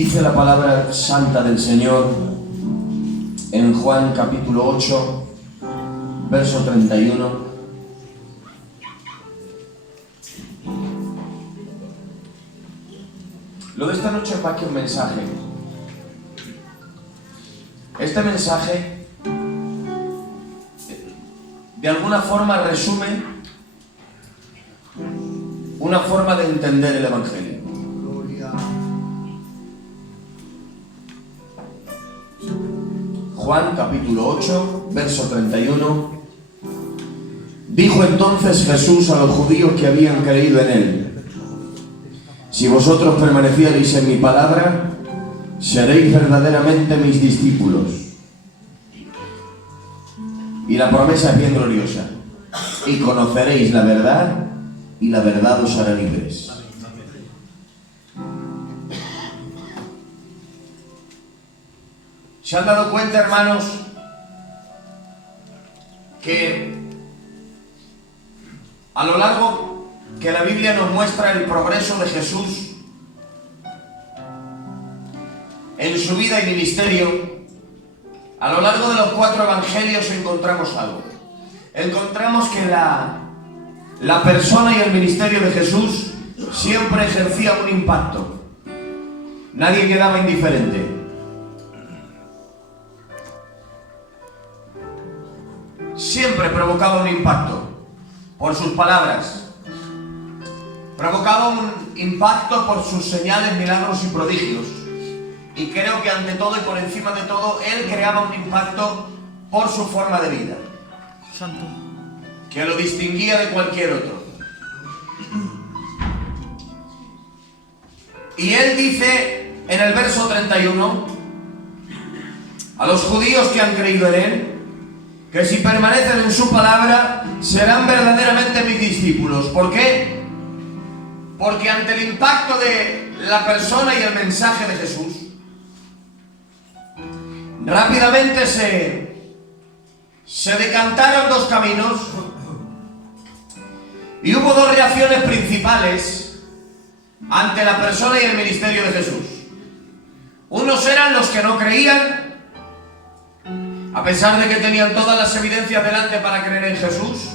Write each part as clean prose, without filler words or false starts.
Dice la palabra santa del Señor en Juan capítulo 8, verso 31. Lo de esta noche es más que un mensaje. Este mensaje, de alguna forma, resume una forma de entender el Evangelio. Juan capítulo 8, verso 31. Dijo entonces Jesús a los judíos que habían creído en él: si vosotros permanecierais en mi palabra, seréis verdaderamente mis discípulos. Y la promesa es bien gloriosa: y conoceréis la verdad, y la verdad os hará libres. ¿Se han dado cuenta, hermanos, que a lo largo que la Biblia nos muestra el progreso de Jesús en su vida y ministerio, a lo largo de los 4 evangelios encontramos algo? Encontramos que la persona y el ministerio de Jesús siempre ejercía un impacto. Nadie quedaba indiferente. Siempre provocaba un impacto por sus palabras. Provocaba un impacto por sus señales, milagros y prodigios. Y creo que ante todo y por encima de todo, él creaba un impacto por su forma de vida, Santo, que lo distinguía de cualquier otro. Y él dice en el verso 31 a los judíos que han creído en él, que si permanecen en su palabra, serán verdaderamente mis discípulos. ¿Por qué? Porque ante el impacto de la persona y el mensaje de Jesús, rápidamente se decantaron 2 caminos y hubo 2 reacciones principales ante la persona y el ministerio de Jesús. Unos eran los que no creían, a pesar de que tenían todas las evidencias delante para creer en Jesús.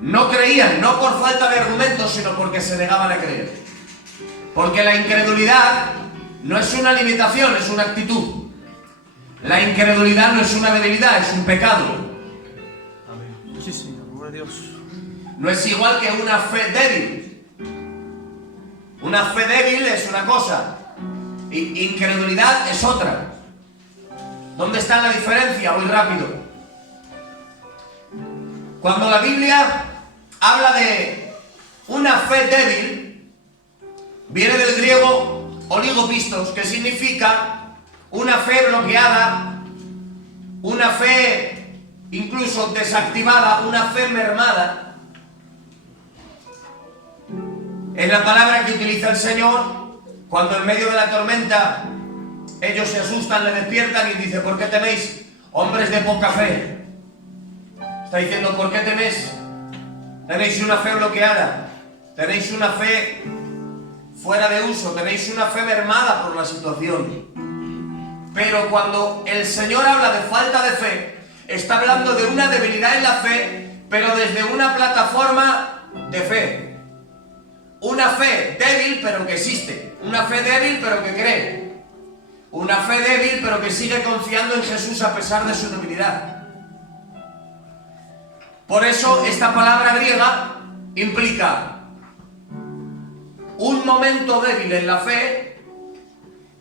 No creían, no por falta de argumentos, sino porque se negaban a creer. Porque la incredulidad no es una limitación, es una actitud. La incredulidad no es una debilidad, es un pecado. amén. Sí, Señor, gloria a Dios. No es igual que una fe débil. Una fe débil es una cosa, incredulidad es otra. ¿Dónde está la diferencia? Muy rápido. Cuando la Biblia habla de una fe débil, viene del griego oligopistos, que significa una fe bloqueada, una fe incluso desactivada, una fe mermada. Es la palabra que utiliza el Señor cuando en medio de la tormenta ellos se asustan, le despiertan y dice: ¿por qué teméis, hombres de poca fe? Está diciendo: ¿por qué teméis? Tenéis una fe bloqueada, tenéis una fe fuera de uso, tenéis una fe mermada por la situación. Pero cuando el Señor habla de falta de fe, está hablando de una debilidad en la fe, pero desde una plataforma de fe. Una fe débil pero que existe, una fe débil pero que cree. Una fe débil pero que sigue confiando en Jesús a pesar de su debilidad. Por eso esta palabra griega implica un momento débil en la fe,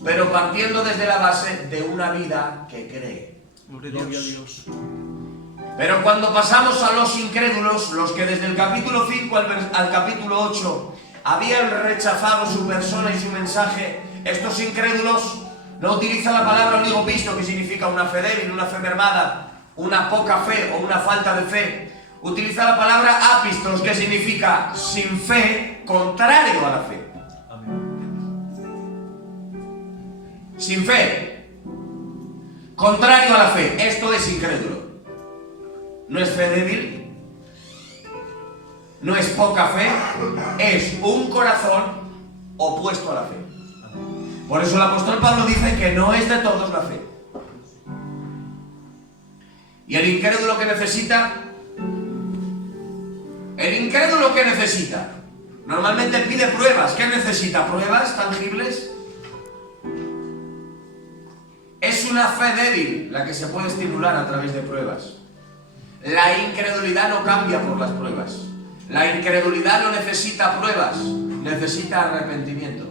pero partiendo desde la base de una vida que cree. Gloria a Dios. Pero cuando pasamos a los incrédulos, los que desde el capítulo 5 al capítulo 8 habían rechazado su persona y su mensaje, estos incrédulos no utilizan la palabra oligopisto, que significa una fe débil, una fe mermada, una poca fe o una falta de fe. Utiliza la palabra apistos, que significa sin fe, contrario a la fe. Sin fe, contrario a la fe. Esto es incrédulo. No es fe débil, no es poca fe, es un corazón opuesto a la fe. Por eso el apóstol Pablo dice que no es de todos la fe. ¿Y el incrédulo que necesita? El incrédulo que necesita. Normalmente pide pruebas. ¿Qué necesita? ¿Pruebas tangibles? Es una fe débil la que se puede estimular a través de pruebas. La incredulidad no cambia por las pruebas. La incredulidad no necesita pruebas, necesita arrepentimiento.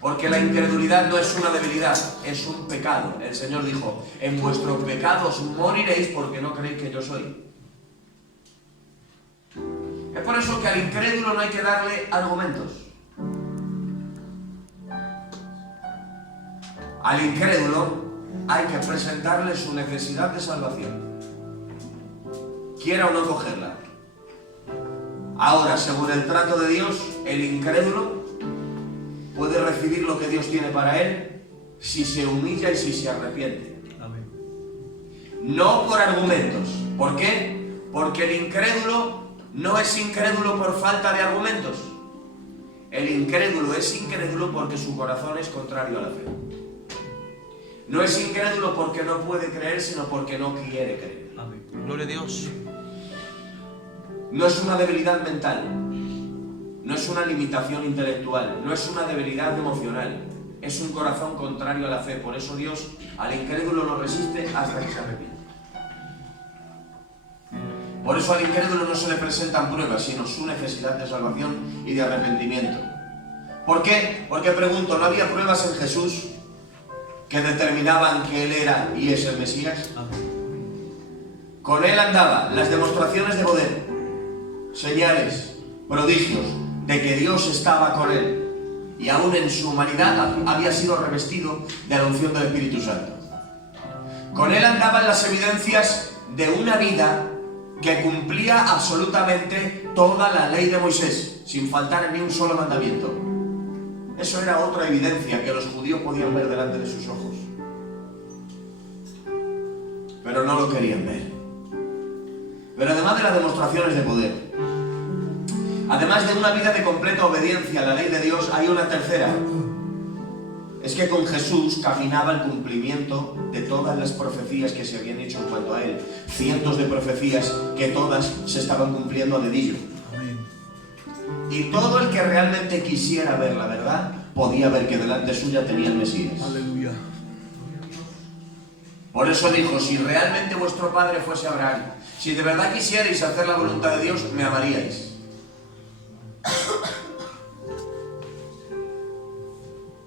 Porque la incredulidad no es una debilidad, es un pecado. El Señor dijo, en vuestros pecados moriréis porque no creéis que yo soy. Es por eso que al incrédulo no hay que darle argumentos. Al incrédulo hay que presentarle su necesidad de salvación, quiera o no cogerla. Ahora, según el trato de Dios, el incrédulo puede recibir lo que Dios tiene para él si se humilla y si se arrepiente. Amén. No por argumentos. ¿Por qué? Porque el incrédulo no es incrédulo por falta de argumentos. El incrédulo es incrédulo porque su corazón es contrario a la fe. No es incrédulo porque no puede creer, sino porque no quiere creer. Amén. Gloria a Dios. No es una debilidad mental, no es una limitación intelectual, no es una debilidad emocional, es un corazón contrario a la fe. Por eso Dios al incrédulo lo resiste hasta que se arrepiente. Por eso al incrédulo no se le presentan pruebas, sino su necesidad de salvación y de arrepentimiento. ¿Por qué? Porque pregunto, ¿no había pruebas en Jesús que determinaban que Él era y es el Mesías? Amén. Con Él andaban las demostraciones de poder, señales, prodigios, de que Dios estaba con Él. Y aún en su humanidad había sido revestido de la unción del Espíritu Santo. Con Él andaban las evidencias de una vida que cumplía absolutamente toda la ley de Moisés, sin faltar ni un solo mandamiento. Eso era otra evidencia que los judíos podían ver delante de sus ojos. Pero no lo querían ver. Pero además de las demostraciones de poder, además de una vida de completa obediencia a la ley de Dios, hay una tercera. Es que con Jesús caminaba el cumplimiento de todas las profecías que se habían hecho en cuanto a Él. Cientos de profecías que todas se estaban cumpliendo a dedillo. Amén. Y todo el que realmente quisiera ver la verdad, podía ver que delante suya tenía el Mesías. Aleluya. Por eso dijo, si realmente vuestro padre fuese Abraham, si de verdad quisierais hacer la voluntad de Dios, me amaríais.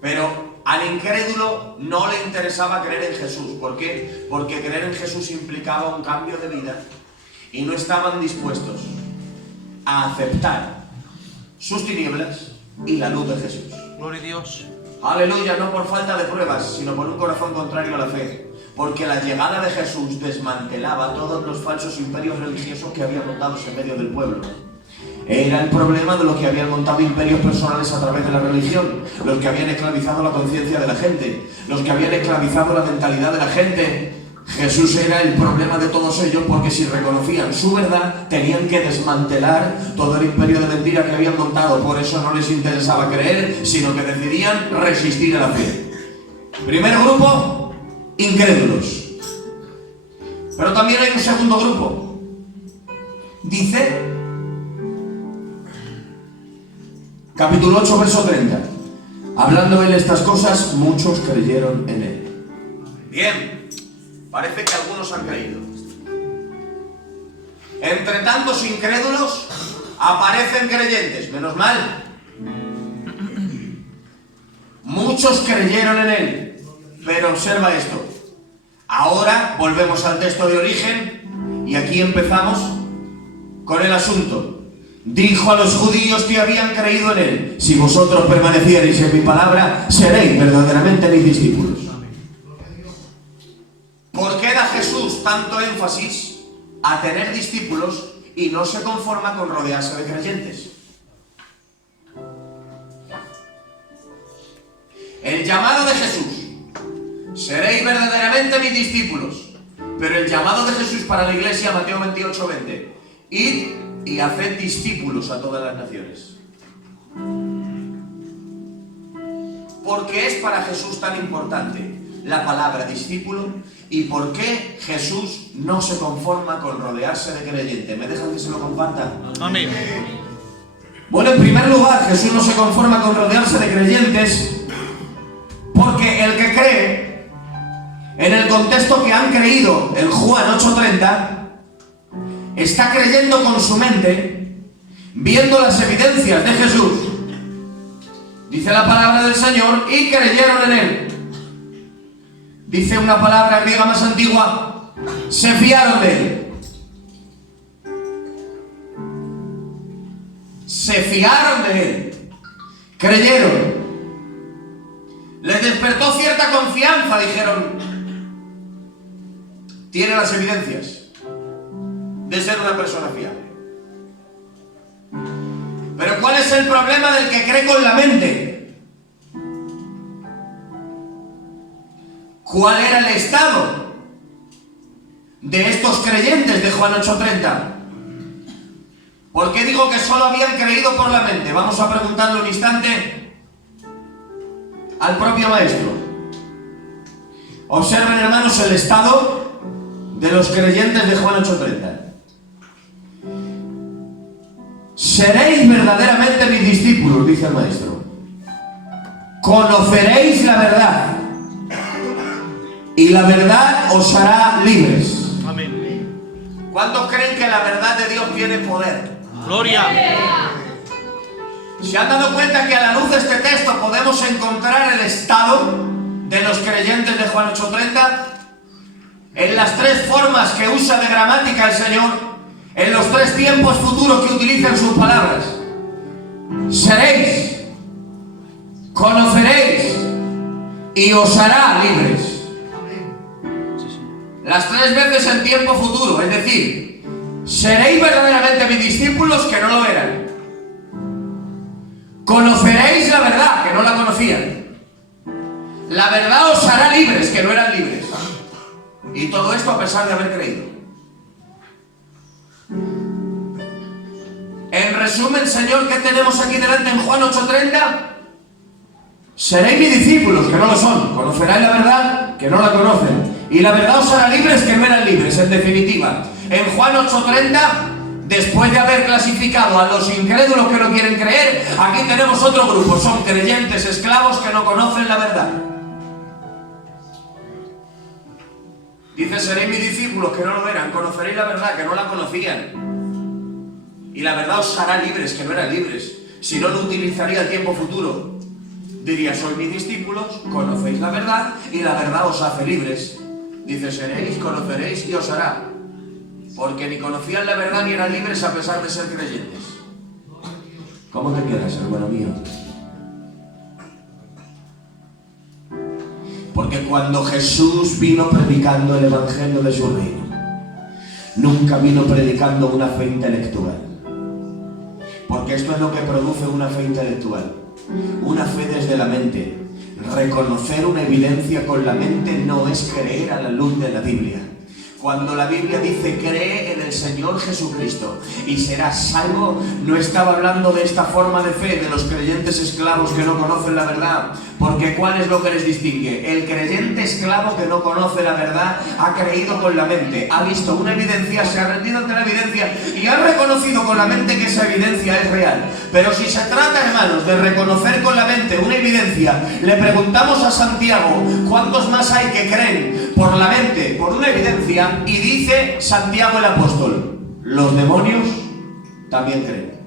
Pero al incrédulo no le interesaba creer en Jesús. ¿Por qué? Porque creer en Jesús implicaba un cambio de vida y no estaban dispuestos a aceptar sus tinieblas y la luz de Jesús. Gloria a Dios. Aleluya, no por falta de pruebas, sino por un corazón contrario a la fe. Porque la llegada de Jesús desmantelaba todos los falsos imperios religiosos que habían montado en medio del pueblo. Era el problema de los que habían montado imperios personales a través de la religión, los que habían esclavizado la conciencia de la gente, los que habían esclavizado la mentalidad de la gente. Jesús era el problema de todos ellos, porque si reconocían su verdad, tenían que desmantelar todo el imperio de mentira que habían montado. Por eso no les interesaba creer, sino que decidían resistir a la fe. Primer grupo, incrédulos. Pero también hay un segundo grupo. Dice, capítulo 8, verso 30. Hablando él estas cosas, muchos creyeron en él. Bien, parece que algunos han creído. Entre tantos incrédulos, aparecen creyentes. Menos mal. Muchos creyeron en él. Pero observa esto. Ahora volvemos al texto de origen y aquí empezamos con el asunto. Dijo a los judíos que habían creído en él: si vosotros permaneciereis en mi palabra, seréis verdaderamente mis discípulos. ¿Por qué da Jesús tanto énfasis a tener discípulos y no se conforma con rodearse de creyentes? El llamado de Jesús: seréis verdaderamente mis discípulos. Pero el llamado de Jesús para la iglesia, Mateo 28:20, id y haced discípulos a todas las naciones. ¿por qué es para Jesús tan importante la palabra discípulo? ¿Y por qué Jesús no se conforma con rodearse de creyentes? ¿Me dejan que se lo comparta? Amén. Bueno, en primer lugar, Jesús no se conforma con rodearse de creyentes porque el que cree, en el contexto que han creído en Juan 8:30, está creyendo con su mente, viendo las evidencias de Jesús. Dice la palabra del Señor, y creyeron en Él. Dice una palabra griega más antigua, se fiaron de Él. Se fiaron de Él. Creyeron. Les despertó cierta confianza, dijeron, tiene las evidencias de ser una persona fiable. Pero ¿cuál es el problema del que cree con la mente? ¿Cuál era el estado de estos creyentes de Juan 8:30? ¿Por qué digo que solo habían creído por la mente? Vamos a preguntarle un instante al propio maestro. Observen, hermanos, el estado de los creyentes de Juan 8:30. Seréis verdaderamente mis discípulos, dice el maestro. Conoceréis la verdad, y la verdad os hará libres. Amén. ¿Cuántos creen que la verdad de Dios tiene poder? Gloria. ¿Se han dado cuenta que a la luz de este texto podemos encontrar el estado de los creyentes de Juan 8:30? En las tres formas que usa de gramática el Señor, en los tres tiempos futuros que utilizan sus palabras. Seréis, conoceréis y os hará libres. Las tres veces en tiempo futuro, es decir, seréis verdaderamente mis discípulos, que no lo eran. Conoceréis la verdad, que no la conocían. La verdad os hará libres, que no eran libres. Y todo esto a pesar de haber creído. En resumen, Señor, ¿qué tenemos aquí delante en Juan 8:30? Seréis mis discípulos, que no lo son. Conoceráis la verdad, que no la conocen. Y la verdad os hará libres, que no eran libres. En definitiva, en Juan 8:30, después de haber clasificado a los incrédulos que no quieren creer, aquí tenemos otro grupo. Son creyentes esclavos que no conocen la verdad. Dice, seréis mis discípulos, que no lo eran. Conoceréis la verdad, que no la conocían. Y la verdad os hará libres, que no eran libres. Si no, lo utilizaría el tiempo futuro. Diría, sois mis discípulos, conocéis la verdad, y la verdad os hace libres. Dice, seréis, conoceréis y os hará. Porque ni conocían la verdad ni eran libres a pesar de ser creyentes. ¿Cómo te quedas, hermano mío? Porque cuando Jesús vino predicando el evangelio de su reino, nunca vino predicando una fe intelectual. Porque esto es lo que produce una fe intelectual. Una fe desde la mente. Reconocer una evidencia con la mente no es creer a la luz de la Biblia. Cuando la Biblia dice cree en el Señor Jesucristo y serás salvo, no estaba hablando de esta forma de fe de los creyentes esclavos que no conocen la verdad. Porque ¿cuál es lo que les distingue? El creyente esclavo que no conoce la verdad ha creído con la mente, ha visto una evidencia, se ha rendido ante la evidencia y ha reconocido con la mente que esa evidencia es real. Pero si se trata, hermanos, de reconocer con la mente una evidencia, le preguntamos a Santiago, ¿cuántos más hay que creen por la mente, por una evidencia? Y dice Santiago el apóstol, los demonios también creen.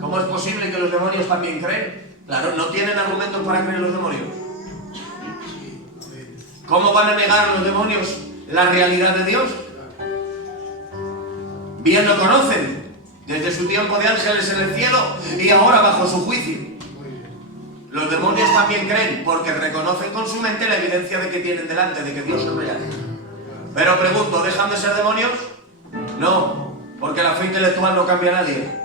¿Cómo es posible que los demonios también creen? Claro, no tienen argumentos para creer los demonios. ¿Cómo van a negar los demonios la realidad de Dios? Bien lo conocen, desde su tiempo de ángeles en el cielo y ahora bajo su juicio. Los demonios también creen porque reconocen con su mente la evidencia de que tienen delante, de que Dios es real. Pero pregunto, ¿dejan de ser demonios? No, porque la fe intelectual no cambia a nadie.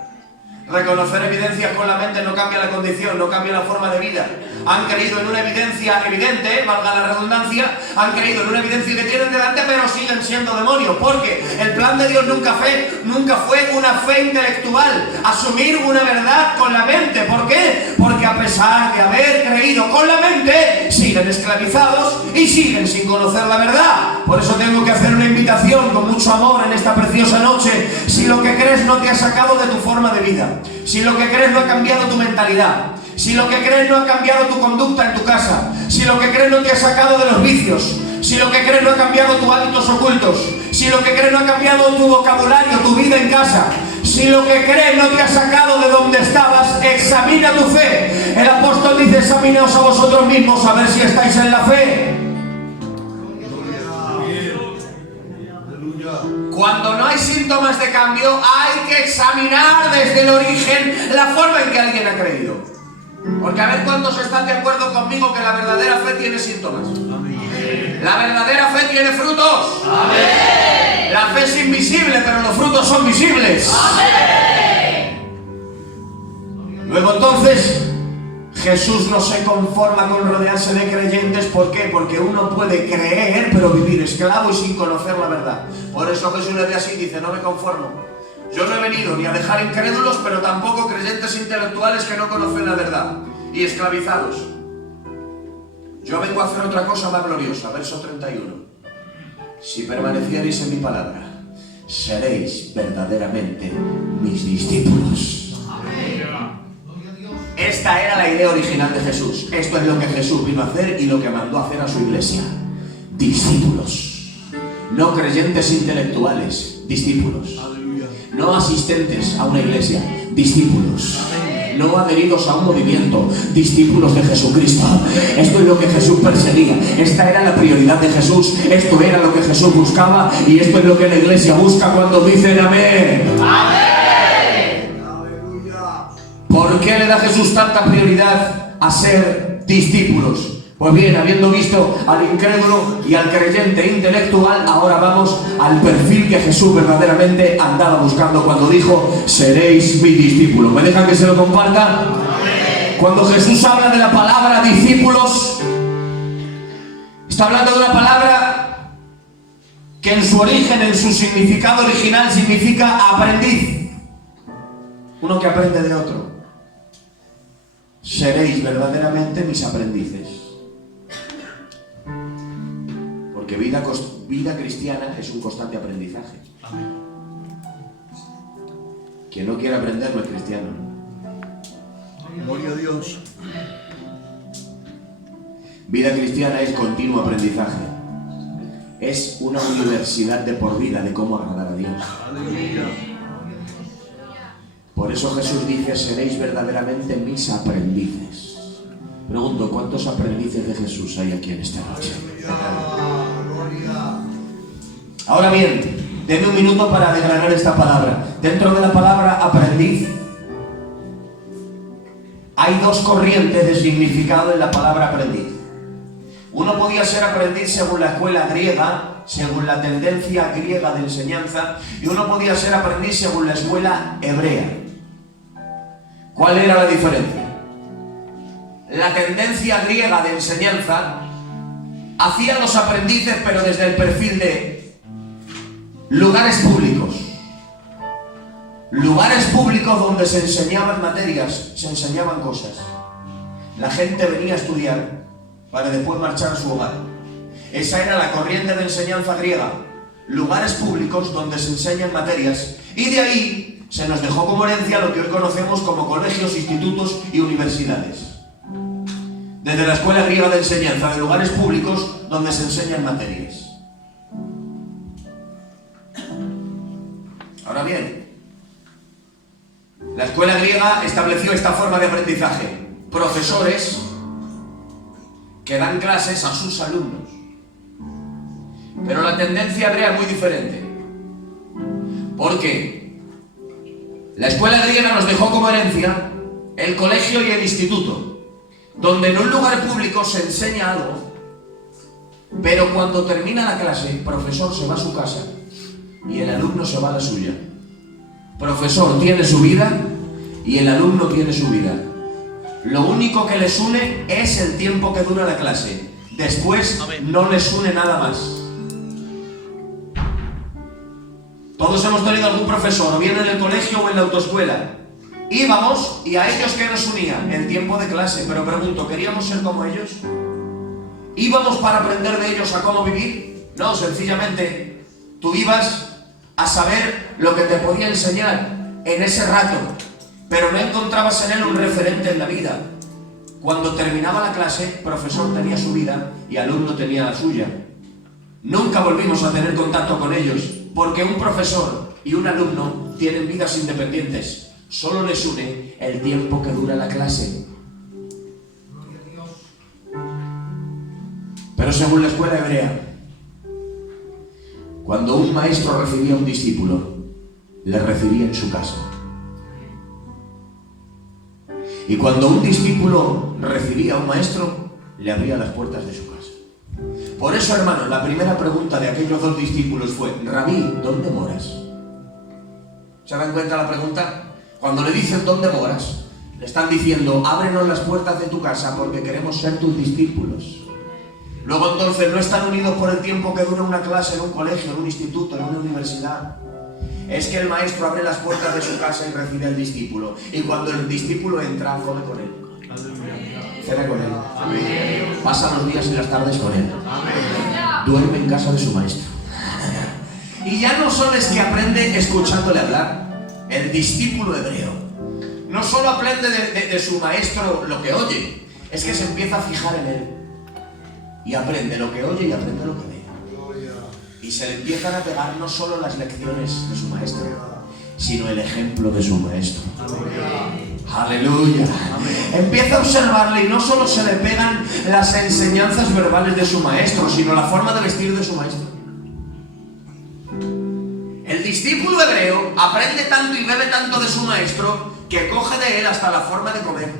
Reconocer evidencias con la mente no cambia la condición, no cambia la forma de vida. Han creído en una evidencia evidente, valga la redundancia, han creído en una evidencia que tienen delante, pero siguen siendo demonios. Porque el plan de Dios nunca fue una fe intelectual, asumir una verdad con la mente. ¿Por qué? Porque a pesar de haber creído con la mente, siguen esclavizados y siguen sin conocer la verdad. Por eso tengo que hacer una invitación con mucho amor en esta preciosa noche. Si lo que crees no te ha sacado de tu forma de vida, si lo que crees no ha cambiado tu mentalidad, si lo que crees no ha cambiado tu conducta en tu casa, si lo que crees no te ha sacado de los vicios, si lo que crees no ha cambiado tus hábitos ocultos, si lo que crees no ha cambiado tu vocabulario, tu vida en casa, si lo que crees no te ha sacado de donde estabas, examina tu fe. El apóstol dice: examinaos a vosotros mismos a ver si estáis en la fe. Cuando no hay síntomas de cambio, hay que examinar desde el origen la forma en que alguien ha creído. Porque a ver cuántos están de acuerdo conmigo que la verdadera fe tiene síntomas. Amén. La verdadera fe tiene frutos. Amén. La fe es invisible, pero los frutos son visibles. Amén. Luego entonces, Jesús no se conforma con rodearse de creyentes. ¿Por qué? Porque uno puede creer pero vivir esclavo y sin conocer la verdad. Por eso Jesús le ve así y dice: no me conformo. Yo no he venido ni a dejar incrédulos, pero tampoco creyentes intelectuales que no conocen la verdad y esclavizados. Yo vengo a hacer otra cosa más gloriosa. Verso 31. Si permaneciereis en mi palabra, seréis verdaderamente mis discípulos. Amén. Esta era la idea original de Jesús. Esto es lo que Jesús vino a hacer y lo que mandó a hacer a su iglesia. Discípulos. No creyentes intelectuales, discípulos. No asistentes a una iglesia, discípulos. No adheridos a un movimiento, discípulos de Jesucristo. Esto es lo que Jesús perseguía. Esta era la prioridad de Jesús. Esto era lo que Jesús buscaba y esto es lo que la iglesia busca cuando dicen amén. Amén. ¿Por qué le da Jesús tanta prioridad a ser discípulos? Pues bien, habiendo visto al incrédulo y al creyente intelectual, ahora vamos al perfil que Jesús verdaderamente andaba buscando cuando dijo: seréis mis discípulos. ¿Me dejan que se lo comparta? Amén. Cuando Jesús habla de la palabra discípulos, está hablando de una palabra que en su origen, en su significado original, significa aprendiz. Uno que aprende de otro. Seréis verdaderamente mis aprendices. Porque vida cristiana es un constante aprendizaje. Amén. Quien no quiere aprender no es cristiano. Gloria a Dios. Vida cristiana es continuo aprendizaje. Es una universidad de por vida de cómo agradar a Dios. Aleluya. Por eso Jesús dice: seréis verdaderamente mis aprendices. Pregunto: ¿cuántos aprendices de Jesús hay aquí en esta noche? Ahora bien, denme un minuto para desgranar esta palabra. Dentro de la palabra aprendiz hay dos corrientes de significado en la palabra aprendiz. Uno podía ser aprendiz según la escuela griega, según la tendencia griega de enseñanza, y uno podía ser aprendiz según la escuela hebrea. ¿Cuál era la diferencia? La tendencia griega de enseñanza hacía los aprendices, pero desde el perfil de lugares públicos. Lugares públicos donde se enseñaban materias, se enseñaban cosas. La gente venía a estudiar para después marchar a su hogar. Esa era la corriente de enseñanza griega. Lugares públicos donde se enseñan materias. Y de ahí se nos dejó como herencia lo que hoy conocemos como colegios, institutos y universidades. Desde la escuela griega de enseñanza, de lugares públicos donde se enseñan materias. Ahora bien, la escuela griega estableció esta forma de aprendizaje. Profesores que dan clases a sus alumnos. Pero la tendencia hebrea es muy diferente. ¿Por qué? La escuela griega nos dejó como herencia el colegio y el instituto, donde en un lugar público se enseña algo, pero cuando termina la clase, el profesor se va a su casa y el alumno se va a la suya. Profesor tiene su vida y el alumno tiene su vida. Lo único que les une es el tiempo que dura la clase. Después no les une nada más. Todos hemos tenido algún profesor, o bien en el colegio o en la autoescuela. Íbamos y a ellos ¿qué nos unía? El tiempo de clase. Pero pregunto, ¿queríamos ser como ellos? ¿Íbamos para aprender de ellos a cómo vivir? No, sencillamente tú ibas a saber lo que te podía enseñar en ese rato, pero no encontrabas en él un referente en la vida. Cuando terminaba la clase, profesor tenía su vida y alumno tenía la suya. Nunca volvimos a tener contacto con ellos, porque un profesor y un alumno tienen vidas independientes. Solo les une el tiempo que dura la clase. Pero según la escuela hebrea, cuando un maestro recibía a un discípulo, le recibía en su casa. Y cuando un discípulo recibía a un maestro, le abría las puertas de su casa. Por eso, hermanos, la primera pregunta de aquellos dos discípulos fue: Rabí, ¿dónde moras? ¿Se dan cuenta la pregunta? Cuando le dicen ¿dónde moras?, le están diciendo: ábrenos las puertas de tu casa porque queremos ser tus discípulos. Luego entonces no están unidos por el tiempo que dura una clase en un colegio, en un instituto, en una universidad. Es que el maestro abre las puertas de su casa y recibe al discípulo. Y cuando el discípulo entra, come con él. Cena con él. Pasa los días y las tardes con él. Duerme en casa de su maestro. Y ya no solo es que aprende escuchándole hablar. El discípulo hebreo no solo aprende de su maestro lo que oye, es que se empieza a fijar en él. Y aprende lo que oye y aprende lo que ve. Y se le empiezan a pegar no solo las lecciones de su maestro, sino el ejemplo de su maestro. ¡Aleluya! Empieza a observarle y no solo se le pegan las enseñanzas verbales de su maestro, sino la forma de vestir de su maestro. El discípulo hebreo aprende tanto y bebe tanto de su maestro que coge de él hasta la forma de comer,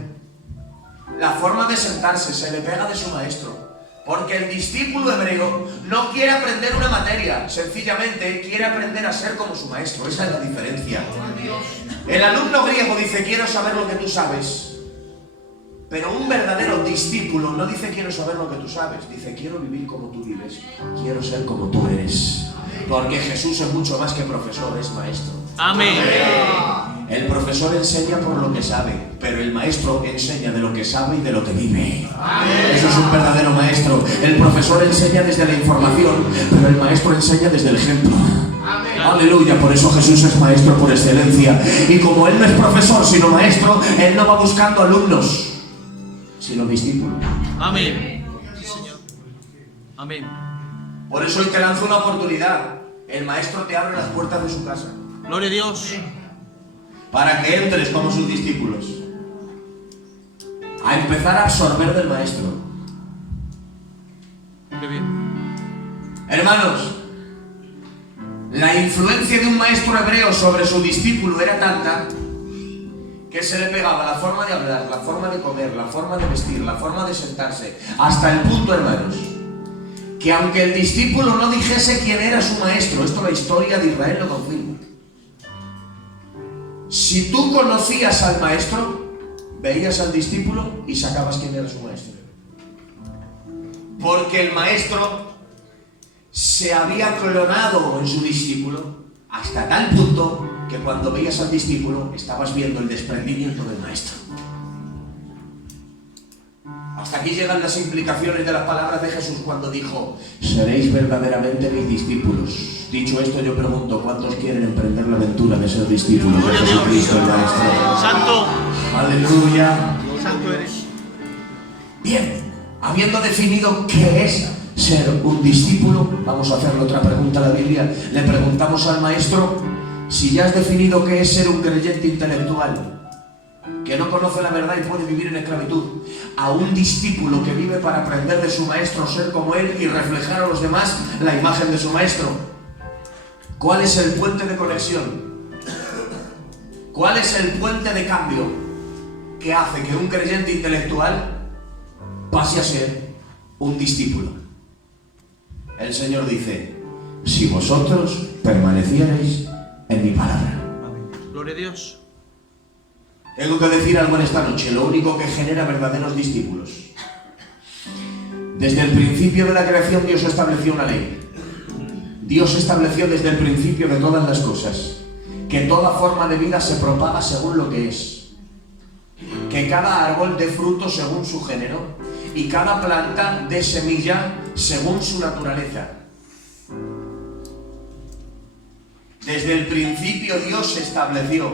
la forma de sentarse, se le pega de su maestro. Porque el discípulo hebreo no quiere aprender una materia, sencillamente quiere aprender a ser como su maestro. Esa es la diferencia. El alumno griego dice: quiero saber lo que tú sabes. Pero un verdadero discípulo no dice: quiero saber lo que tú sabes. Dice: quiero vivir como tú vives. Quiero ser como tú eres. Porque Jesús es mucho más que profesor, es maestro. Amén. El profesor enseña por lo que sabe, pero el maestro enseña de lo que sabe y de lo que vive. Eso es un verdadero maestro. El profesor enseña desde la información, pero el maestro enseña desde el ejemplo. Aleluya, por eso Jesús es maestro por excelencia. Y como Él no es profesor, sino maestro, Él no va buscando alumnos, sino discípulos. Amén. Sí, Señor. Amén. Por eso hoy te lanzo una oportunidad. El maestro te abre las puertas de su casa. Gloria a Dios. Para que entres como sus discípulos. A empezar a absorber del maestro. Qué bien. Hermanos, la influencia de un maestro hebreo sobre su discípulo era tanta que se le pegaba la forma de hablar, la forma de comer, la forma de vestir, la forma de sentarse, hasta el punto, hermanos, que aunque el discípulo no dijese quién era su maestro, esto la historia de Israel lo confirma. Si tú conocías al maestro, veías al discípulo y sacabas quién era su maestro. Porque el maestro se había clonado en su discípulo hasta tal punto que cuando veías al discípulo estabas viendo el desprendimiento del maestro. Hasta aquí llegan las implicaciones de las palabras de Jesús cuando dijo: seréis verdaderamente mis discípulos. Dicho esto, yo pregunto: ¿cuántos quieren emprender la aventura de ser discípulos de Jesucristo el Maestro? Santo. Aleluya. Santo eres. Bien, habiendo definido qué es ser un discípulo, vamos a hacerle otra pregunta a la Biblia. Le preguntamos al maestro: si ya has definido qué es ser un creyente intelectual, que no conoce la verdad y puede vivir en esclavitud, a un discípulo que vive para aprender de su maestro, ser como él y reflejar a los demás la imagen de su maestro, ¿cuál es el puente de conexión? ¿Cuál es el puente de cambio que hace que un creyente intelectual pase a ser un discípulo? El Señor dice: si vosotros permanecierais en mi palabra. Gloria a Dios. Tengo que decir algo en esta noche, lo único que genera verdaderos discípulos. Desde el principio de la creación Dios estableció una ley. Dios estableció desde el principio de todas las cosas que toda forma de vida se propaga según lo que es. Que cada árbol dé fruto según su género y cada planta dé semilla según su naturaleza. Desde el principio Dios estableció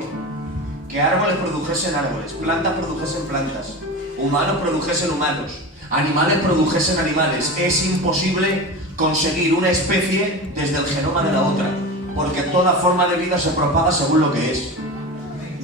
que árboles produjesen árboles, plantas produjesen plantas, humanos produjesen humanos, animales produjesen animales. Es imposible conseguir una especie desde el genoma de la otra, porque toda forma de vida se propaga según lo que es.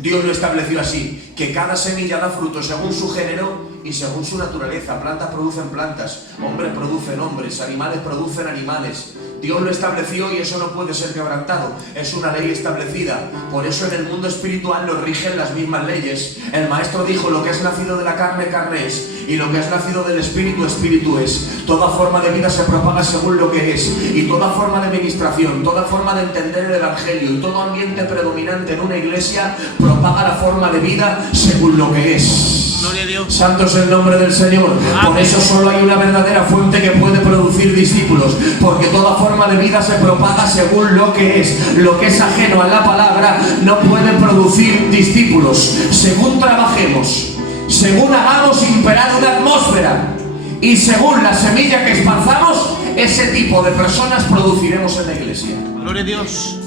Dios lo estableció así, que cada semilla da fruto según su género y según su naturaleza. Plantas producen plantas, hombres producen hombres, animales producen animales. Dios lo estableció y eso no puede ser quebrantado. Es una ley establecida. Por eso en el mundo espiritual nos rigen las mismas leyes. El maestro dijo: lo que es nacido de la carne, carne es, y lo que es nacido del espíritu, espíritu es. Toda forma de vida se propaga según lo que es, y toda forma de ministración, toda forma de entender el evangelio y todo ambiente predominante en una iglesia propaga la forma de vida según lo que es. Gloria a Dios. Santo es el nombre del Señor. Amén. Por eso solo hay una verdadera fuente que puede producir discípulos, porque toda forma de vida se propaga según lo que es. Lo que es ajeno a la palabra no puede producir discípulos. Según trabajemos, según hagamos imperar una atmósfera y según la semilla que esparzamos, ese tipo de personas produciremos en la iglesia. Gloria a Dios.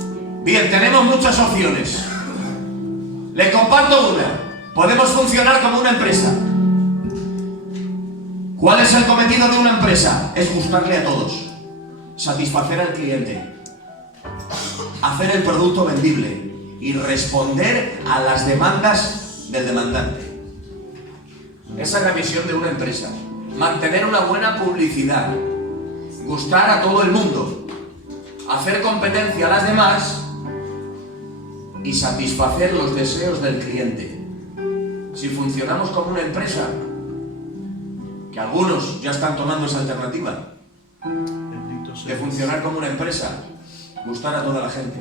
Bien, tenemos muchas opciones. Le comparto una. Podemos funcionar como una empresa. ¿Cuál es el cometido de una empresa? Es gustarle a todos, satisfacer al cliente, hacer el producto vendible y responder a las demandas del demandante. Esa es la misión de una empresa. Mantener una buena publicidad, gustar a todo el mundo, hacer competencia a las demás y satisfacer los deseos del cliente. Si funcionamos como una empresa, que algunos ya están tomando esa alternativa de funcionar como una empresa, gustar a toda la gente,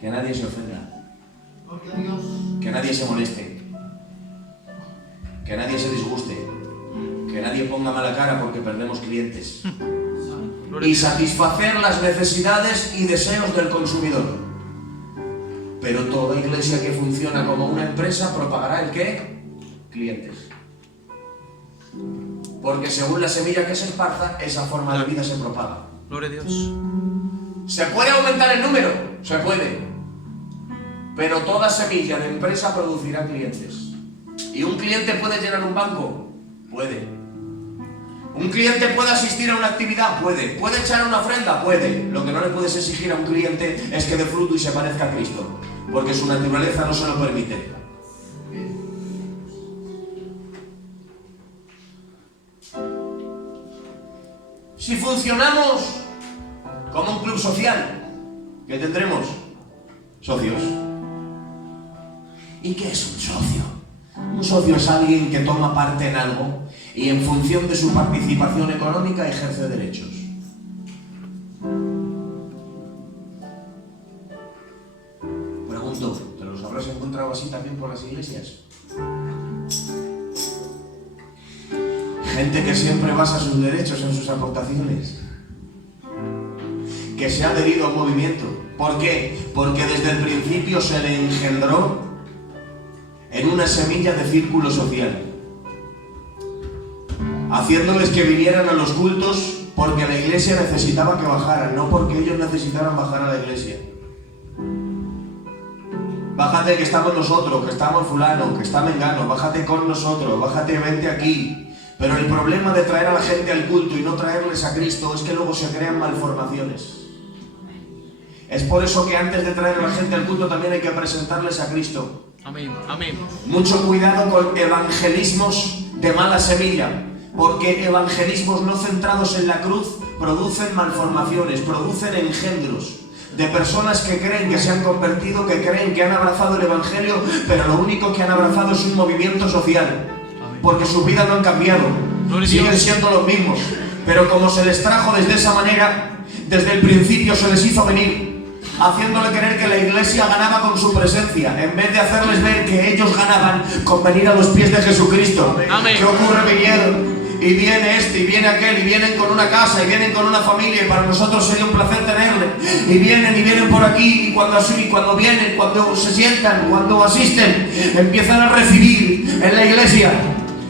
que nadie se ofenda, que nadie se moleste, que nadie se disguste, que nadie ponga mala cara porque perdemos clientes, y satisfacer las necesidades y deseos del consumidor. Pero toda iglesia que funciona como una empresa propagará ¿el qué? Clientes. Porque según la semilla que se esparza, esa forma de vida se propaga. Gloria a Dios. ¿Se puede aumentar el número? Se puede. Pero toda semilla de empresa producirá clientes. ¿Y un cliente puede llenar un banco? Puede. ¿Un cliente puede asistir a una actividad? Puede. ¿Puede echar una ofrenda? Puede. Lo que no le puedes exigir a un cliente es que dé fruto y se parezca a Cristo, porque su naturaleza no se lo permite. Si funcionamos como un club social, ¿qué tendremos? Socios. ¿Y qué es un socio? Un socio es alguien que toma parte en algo y en función de su participación económica ejerce derechos. Pregunto, ¿te los habrás encontrado así también por las iglesias? Gente que siempre basa sus derechos en sus aportaciones, que se ha adherido a un movimiento. ¿Por qué? Porque desde el principio se le engendró en una semilla de círculo social, haciéndoles que vinieran a los cultos porque la iglesia necesitaba que bajaran, no porque ellos necesitaran bajar a la iglesia. Bájate que estamos nosotros, que estamos fulano, que está mengano, bájate con nosotros, bájate, vente aquí. Pero el problema de traer a la gente al culto y no traerles a Cristo es que luego se crean malformaciones. Es por eso que antes de traer a la gente al culto también hay que presentarles a Cristo. Amén. Amén. Mucho cuidado con evangelismos de mala semilla, porque evangelismos no centrados en la cruz producen malformaciones, producen engendros de personas que creen que se han convertido, que creen que han abrazado el evangelio, pero lo único que han abrazado es un movimiento social, porque sus vidas no han cambiado, siguen siendo los mismos, pero como se les trajo desde esa manera, desde el principio se les hizo venir haciéndole creer que la iglesia ganaba con su presencia, en vez de hacerles ver que ellos ganaban con venir a los pies de Jesucristo. Amén. ¿Qué ocurre? Vinieron, y viene este, y viene aquel, y vienen con una casa, y vienen con una familia, y para nosotros sería un placer tenerle. Y vienen por aquí, y cuando vienen, cuando se sientan, cuando asisten, empiezan a recibir en la iglesia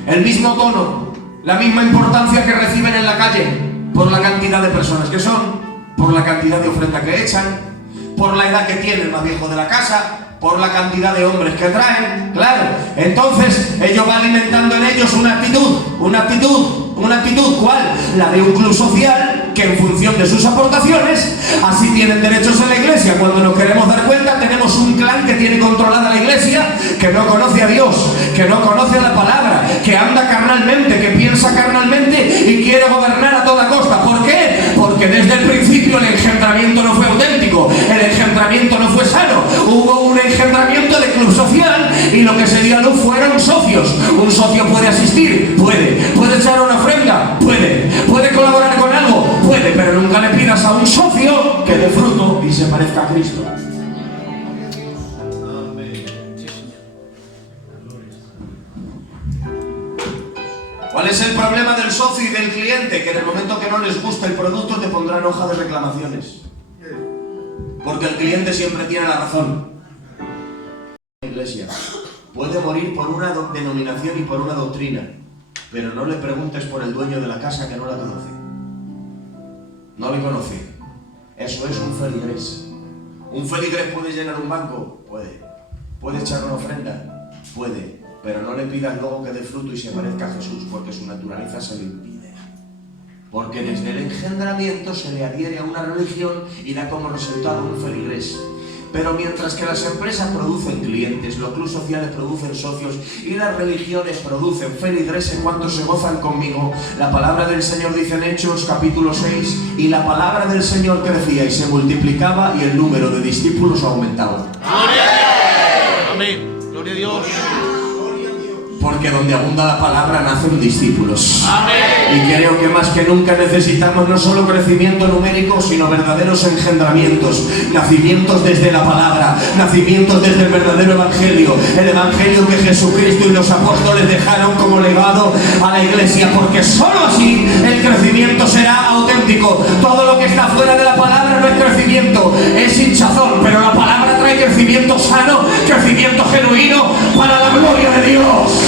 el mismo tono, la misma importancia que reciben en la calle, por la cantidad de personas que son, por la cantidad de ofrenda que echan, por la edad que tiene el más viejo de la casa, por la cantidad de hombres que traen. Claro, entonces ello va alimentando en ellos una actitud, ¿cuál? La de un club social que en función de sus aportaciones, así tienen derechos en la iglesia. Cuando nos queremos dar cuenta, tenemos un clan que tiene controlada la iglesia, que no conoce a Dios, que no conoce la palabra, que anda carnalmente, que piensa carnalmente y quiere gobernar a toda costa. ¿Por qué? Porque desde el principio el engendramiento no fue auténtico, el engendramiento no fue sano. Hubo un engendramiento de club social y lo que se dio a luz fueron socios. Un socio puede asistir, puede echar una ofrenda, puede colaborar con algo, puede, pero nunca le pidas a un socio que dé fruto y se parezca a Cristo. ¿Cuál es el problema del socio y del cliente? Que en el momento que no les gusta el producto te pondrán hoja de reclamaciones. Porque el cliente siempre tiene la razón. La iglesia puede morir por una denominación y por una doctrina, pero no le preguntes por el dueño de la casa, que no la conoce. No le conoce. Eso es un feligrés. ¿Un feligrés puede llenar un banco? Puede. ¿Puede echar una ofrenda? Puede. Pero no le pidas luego que dé fruto y se parezca a Jesús, porque su naturaleza se lo impide. Porque desde el engendramiento se le adhiere a una religión y da como resultado un feligrés. Pero mientras que las empresas producen clientes, los clubes sociales producen socios y las religiones producen feligreses cuando se gozan conmigo, la palabra del Señor dice en Hechos capítulo 6, y la palabra del Señor crecía y se multiplicaba y el número de discípulos aumentaba. ¡Gloria a Dios! Amén. Gloria a Dios. Porque donde abunda la palabra nacen discípulos. Amén. Y creo que más que nunca necesitamos no solo crecimiento numérico, sino verdaderos engendramientos, nacimientos desde la palabra, nacimientos desde el verdadero evangelio, el evangelio que Jesucristo y los apóstoles dejaron como legado a la iglesia, porque solo así el crecimiento será auténtico. Todo lo que está fuera de la palabra no es crecimiento, es hinchazón, pero la palabra trae crecimiento sano, crecimiento genuino para la gloria de Dios.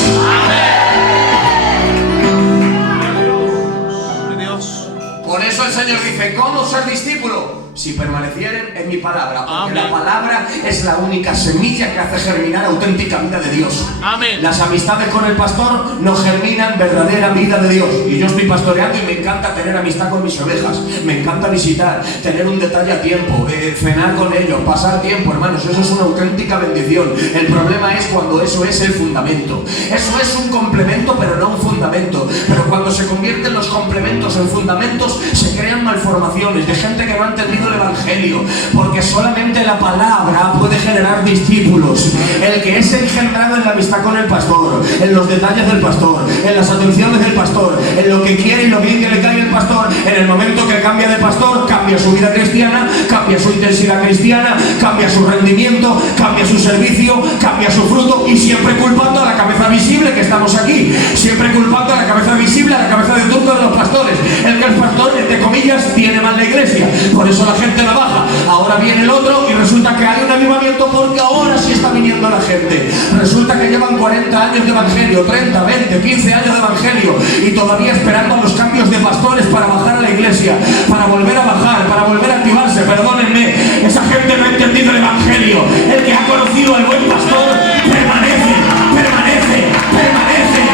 Por eso el Señor dice, ¿cómo ser discípulo? Si permanecieren en mi palabra, porque la palabra es la única semilla que hace germinar auténtica vida de Dios. Amén. Las amistades con el pastor no germinan verdadera vida de Dios. Y yo estoy pastoreando y me encanta tener amistad con mis ovejas, me encanta visitar, tener un detalle a tiempo, cenar con ellos, pasar tiempo, hermanos, eso es una auténtica bendición. El problema es cuando eso es el fundamento. Eso es un complemento, pero no un fundamento. Pero cuando se convierten los complementos en fundamentos, se crean malformaciones de gente que no ha entendido el evangelio, porque solamente la palabra puede generar discípulos. El que es engendrado en la amistad con el pastor, en los detalles del pastor, en las atenciones del pastor, en lo que quiere y lo bien que le cae el pastor, en el momento que cambia de pastor, cambia su vida cristiana, cambia su intensidad cristiana, cambia su rendimiento, cambia su servicio, cambia su fruto, y siempre culpando a la cabeza visible, que estamos aquí, siempre culpando a la cabeza visible, a la cabeza de turno de los pastores. El que es pastor, entre comillas, tiene mal la iglesia, por eso la gente la baja. Ahora viene el otro y resulta que hay un avivamiento, porque ahora sí está viniendo la gente. Resulta que llevan 40 años de evangelio, 30, 20, 15 años de evangelio, y todavía esperando a los cambios de pastores para bajar a la iglesia, para volver a bajar, para volver a activarse. Perdónenme, esa gente no ha entendido el evangelio. El que ha conocido al buen pastor permanece, permanece, permanece.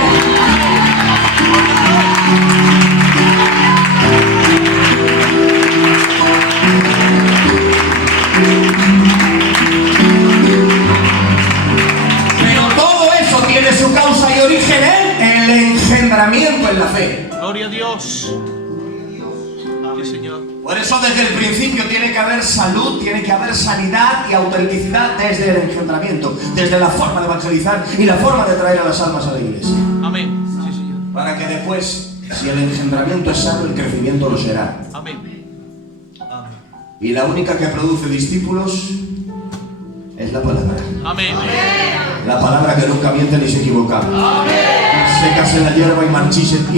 Su causa y origen en el engendramiento en la fe. Gloria a Dios. Sí, Señor. Por eso desde el principio tiene que haber salud, tiene que haber sanidad y autenticidad desde el engendramiento, desde la forma de evangelizar y la forma de traer a las almas a la iglesia. Amén. Sí, Señor. Para que después, si el engendramiento es sano, el crecimiento lo será. Amén. Y la única que produce discípulos es la palabra. Amén. La palabra que nunca miente ni se equivoca. Sécase la hierba y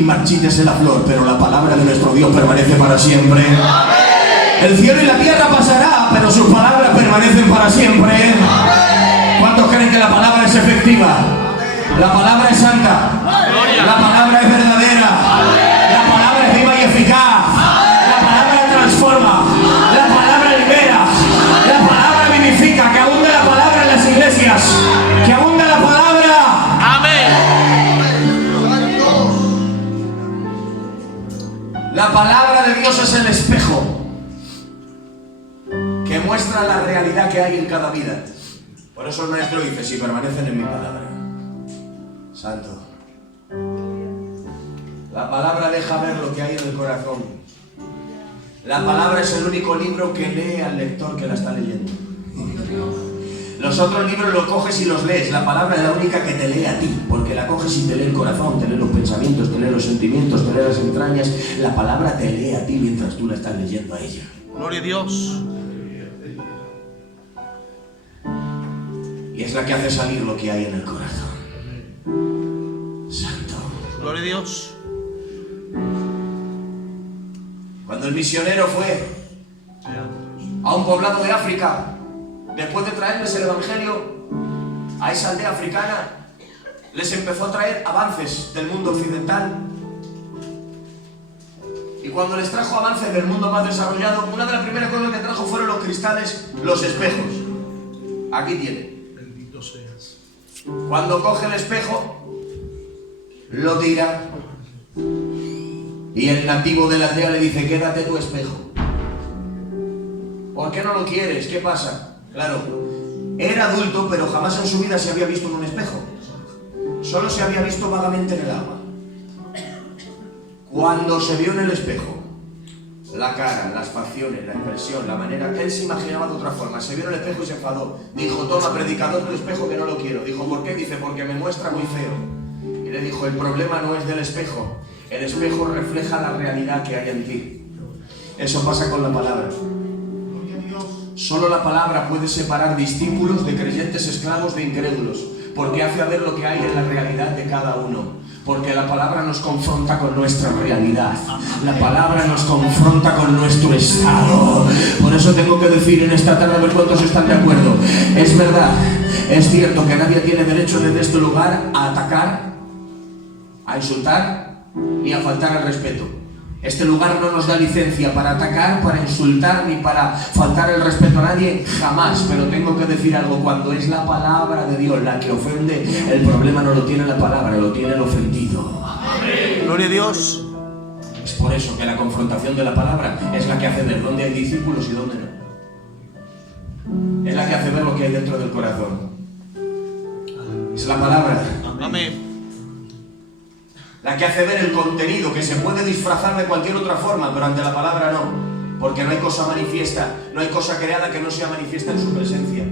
marchítese la flor, pero la palabra de nuestro Dios permanece para siempre. El cielo y la tierra pasará, pero sus palabras permanecen para siempre. ¿Cuántos creen que la palabra es efectiva? La palabra es santa. La palabra es verdadera. La palabra es viva y eficaz. La palabra transforma. La palabra libera. La palabra vivifica. Que abunde la palabra en las iglesias. Que abunde la palabra. Amén. La palabra de Dios es el espejo que muestra la realidad que hay en cada vida. Por eso el maestro dice, si permanecen en mi palabra. Santo. La palabra deja ver lo que hay en el corazón. La palabra es el único libro que lee al lector que la está leyendo. Los otros libros los coges y los lees. La palabra es la única que te lee a ti, porque la coges y te lee el corazón, te lee los pensamientos, te lee los sentimientos, te lee las entrañas. La palabra te lee a ti mientras tú la estás leyendo a ella. Gloria a Dios. Y es la que hace salir lo que hay en el corazón. Santo. Gloria a Dios. Cuando el misionero fue a un poblado de África, después de traerles el evangelio a esa aldea africana, les empezó a traer avances del mundo occidental. Y cuando les trajo avances del mundo más desarrollado, una de las primeras cosas que trajo fueron los cristales, los espejos. Aquí tiene. Bendito seas. Cuando coge el espejo, lo tira. Y el nativo de la aldea le dice, quédate tu espejo. ¿Por qué no lo quieres? ¿Qué pasa? Claro, era adulto, pero jamás en su vida se había visto en un espejo. Solo se había visto vagamente en el agua. Cuando se vio en el espejo, la cara, las facciones, la expresión, la manera que él se imaginaba de otra forma, se vio en el espejo y se enfadó. Dijo, toma, predicador del espejo, que no lo quiero. Dijo, ¿por qué? Dice, porque me muestra muy feo. Y le dijo, el problema no es del espejo. El espejo refleja la realidad que hay en ti. Eso pasa con la palabra. Solo la palabra puede separar discípulos de creyentes esclavos de incrédulos, porque hace ver lo que hay en la realidad de cada uno. Porque la palabra nos confronta con nuestra realidad. La palabra nos confronta con nuestro estado. Por eso tengo que decir en esta tarde, a ver cuántos están de acuerdo. Es verdad, es cierto que nadie tiene derecho desde este lugar a atacar, a insultar, ni a faltar al respeto. Este lugar no nos da licencia para atacar, para insultar, ni para faltar el respeto a nadie, jamás. Pero tengo que decir algo, cuando es la palabra de Dios la que ofende, el problema no lo tiene la palabra, lo tiene el ofendido. Amén. Gloria a Dios. Es por eso que la confrontación de la palabra es la que hace ver dónde hay discípulos y dónde no. Es la que hace ver lo que hay dentro del corazón. Es la palabra. Amén. La que hace ver el contenido, que se puede disfrazar de cualquier otra forma, pero ante la palabra no. Porque no hay cosa manifiesta, no hay cosa creada que no sea manifiesta en su presencia.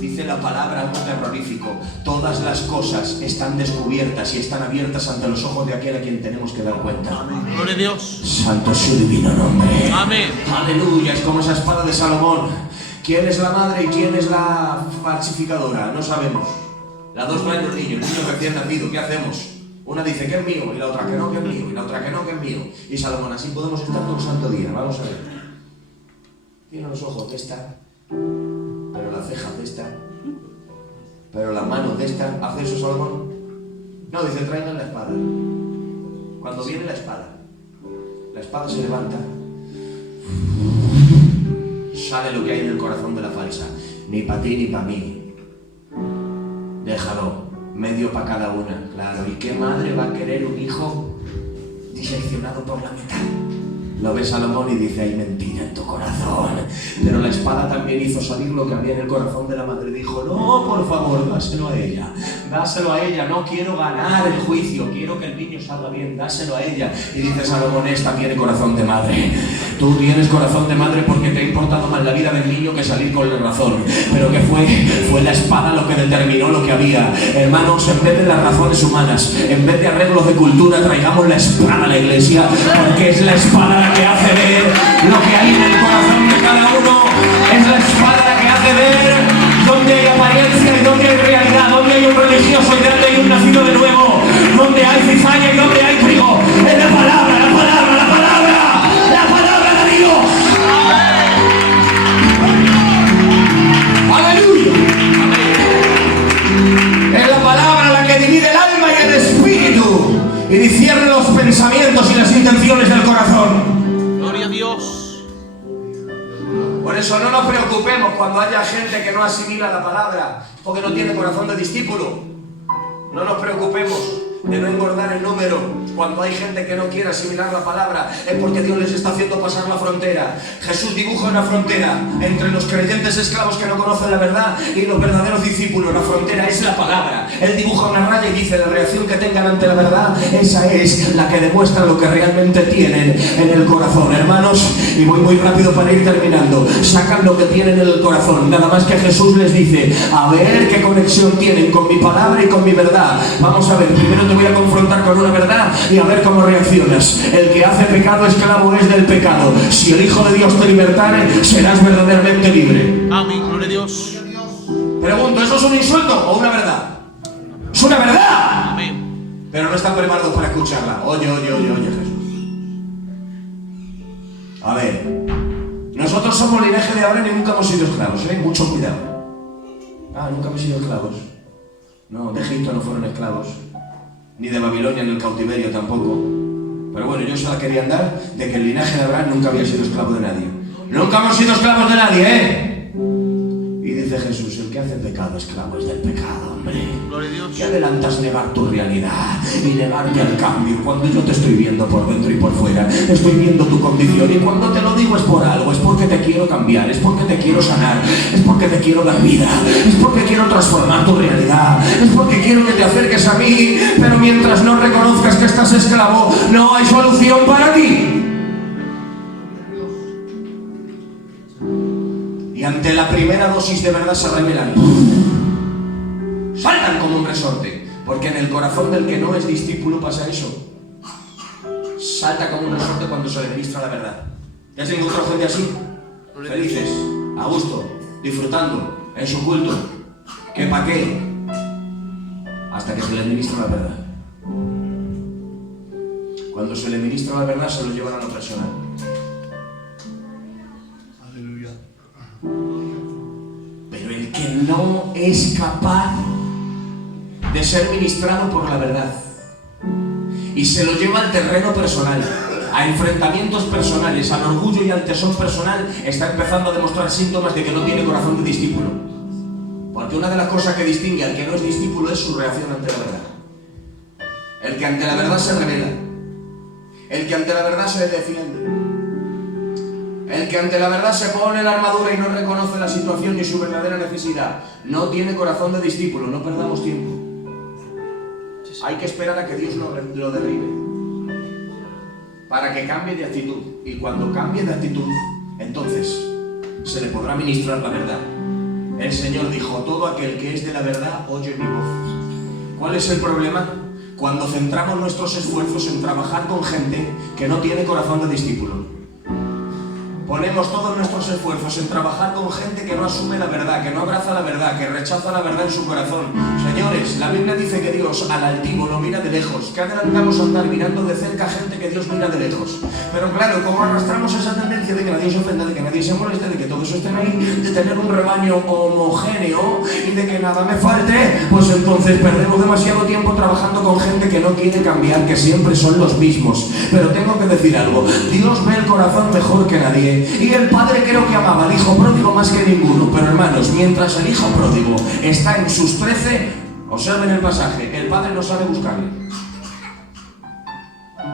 Dice la palabra algo terrorífico. Todas las cosas están descubiertas y están abiertas ante los ojos de aquel a quien tenemos que dar cuenta. Amén. Gloria a Dios. Santo es su divino nombre. Amén. Aleluya, es como esa espada de Salomón. ¿Quién es la madre y quién es la falsificadora? No sabemos. Las dos traen los niños, el niño recién nacido, ¿qué hacemos? Una dice que es mío y la otra que no, que es mío, y la otra que no, que es mío. Y Salomón, así podemos estar todo el santo día. Vamos a ver. Tiene los ojos de esta, pero las cejas de esta, pero las manos de esta. ¿Hace eso Salomón? No, dice, traigan la espada. Cuando viene la espada se levanta. Sale lo que hay en el corazón de la falsa. Ni para ti ni para mí. Déjalo. Medio para cada una, claro. ¿Y qué madre va a querer un hijo diseccionado por la mitad? Lo ve Salomón y dice, hay mentira en tu corazón. Pero la espada también hizo salir lo que había en el corazón de la madre. Dijo, no, por favor, dáselo a ella. Dáselo a ella, no quiero ganar el juicio, quiero que el niño salga bien, dáselo a ella. Y dice Salomón, esta tiene corazón de madre. Tú tienes corazón de madre porque te ha importado más la vida del niño que salir con la razón. Pero ¿qué fue? Fue la espada lo que determinó lo que había. Hermanos, en vez de las razones humanas, en vez de arreglos de cultura, traigamos la espada a la iglesia, porque es la espada la que hace ver lo que hay en el corazón de cada uno. Es la espada la que hace ver donde hay apariencia y donde hay realidad, donde hay un religioso y donde hay un nacido de nuevo, donde hay cizaña y donde hay trigo. Es la palabra, la palabra, la palabra, la palabra de Dios. ¡Aleluya! Es la palabra la que divide el alma y el espíritu y discierne los pensamientos y las intenciones del corazón. Gloria a Dios. Por eso no nos preocupemos cuando haya gente que no asimila la palabra, porque no tiene corazón de discípulo. No nos preocupemos de no engordar el número. Cuando hay gente que no quiere asimilar la palabra, es porque Dios les está haciendo pasar la frontera. Jesús dibuja una frontera entre los creyentes esclavos que no conocen la verdad y los verdaderos discípulos. La frontera es la palabra. Él dibuja una raya y dice, la reacción que tengan ante la verdad, esa es la que demuestra lo que realmente tienen en el corazón. Hermanos, y voy muy rápido para ir terminando, sacan lo que tienen en el corazón. Nada más que Jesús les dice, a ver qué conexión tienen con mi palabra y con mi verdad. Vamos a ver, primero te voy a confrontar con una verdad y a ver cómo reaccionas. El que hace pecado esclavo es del pecado. Si el Hijo de Dios te libertare, serás verdaderamente libre. Amén, gloria a Dios. Pregunto, ¿eso es un insulto o una verdad? ¡Es una verdad! Amén. Pero no están preparados para escucharla. Oye, Jesús. A ver, nosotros somos linaje de Abraham y nunca hemos sido esclavos, ¿eh? Mucho cuidado. Nunca hemos sido esclavos. No, de Egipto no fueron esclavos. Ni de Babilonia en el cautiverio tampoco. Pero bueno, yo se la quería dar de que el linaje de Abraham nunca había sido esclavo de nadie. Nunca hemos sido esclavos de nadie, ¿eh? Y dice Jesús, el que hace pecado esclavo es del pecado, hombre. Gloria a Dios. ¿Qué adelantas negar tu realidad y negarte al cambio cuando yo te estoy viendo por dentro y por fuera? Estoy viendo tu condición y cuando te lo digo es por algo, es porque te quiero cambiar, es porque te quiero sanar, es porque te quiero dar vida, es porque quiero transformar tu realidad, es porque quiero que te acerques a mí, pero mientras no reconozcas que estás esclavo, no hay solución para ti. Y ante la primera dosis de verdad se rebelan. Saltan como un resorte, porque en el corazón del que no es discípulo pasa eso. Salta como un resorte cuando se le ministra la verdad. ¿Ya se encontró gente así? Felices, a gusto, disfrutando, en su culto. ¿Qué pa' qué? Hasta que se le ministra la verdad. Cuando se le ministra la verdad se lo llevan a lo personal. Aleluya. Pero el que no es capaz de ser ministrado por la verdad y se lo lleva al terreno personal, a enfrentamientos personales, al orgullo y al tesón personal, está empezando a demostrar síntomas de que no tiene corazón de discípulo. Porque una de las cosas que distingue al que no es discípulo es su reacción ante la verdad. El que ante la verdad se revela, el que ante la verdad se defiende, el que ante la verdad se pone la armadura y no reconoce la situación ni su verdadera necesidad, no tiene corazón de discípulo. No perdamos tiempo. Hay que esperar a que Dios lo derribe para que cambie de actitud. Y cuando cambie de actitud, entonces se le podrá ministrar la verdad. El Señor dijo, todo aquel que es de la verdad oye mi voz. ¿Cuál es el problema? Cuando centramos nuestros esfuerzos en trabajar con gente que no tiene corazón de discípulo. Ponemos todos nuestros esfuerzos en trabajar con gente que no asume la verdad, que no abraza la verdad, que rechaza la verdad en su corazón. Señores, la Biblia dice que Dios al altivo lo mira de lejos. ¿Qué adelantamos a andar mirando de cerca a gente que Dios mira de lejos? Pero claro, como arrastramos esa tendencia de que nadie se ofenda, de que nadie se moleste, de que todos estén ahí, de tener un rebaño homogéneo y de que nada me falte, pues entonces perdemos demasiado tiempo trabajando con gente que no quiere cambiar, que siempre son los mismos. Pero tengo que decir algo, Dios ve el corazón mejor que nadie. Y el padre creo que amaba al hijo pródigo más que ninguno. Pero hermanos, mientras el hijo pródigo está en sus 13, observen el pasaje, el padre no sabe buscarle.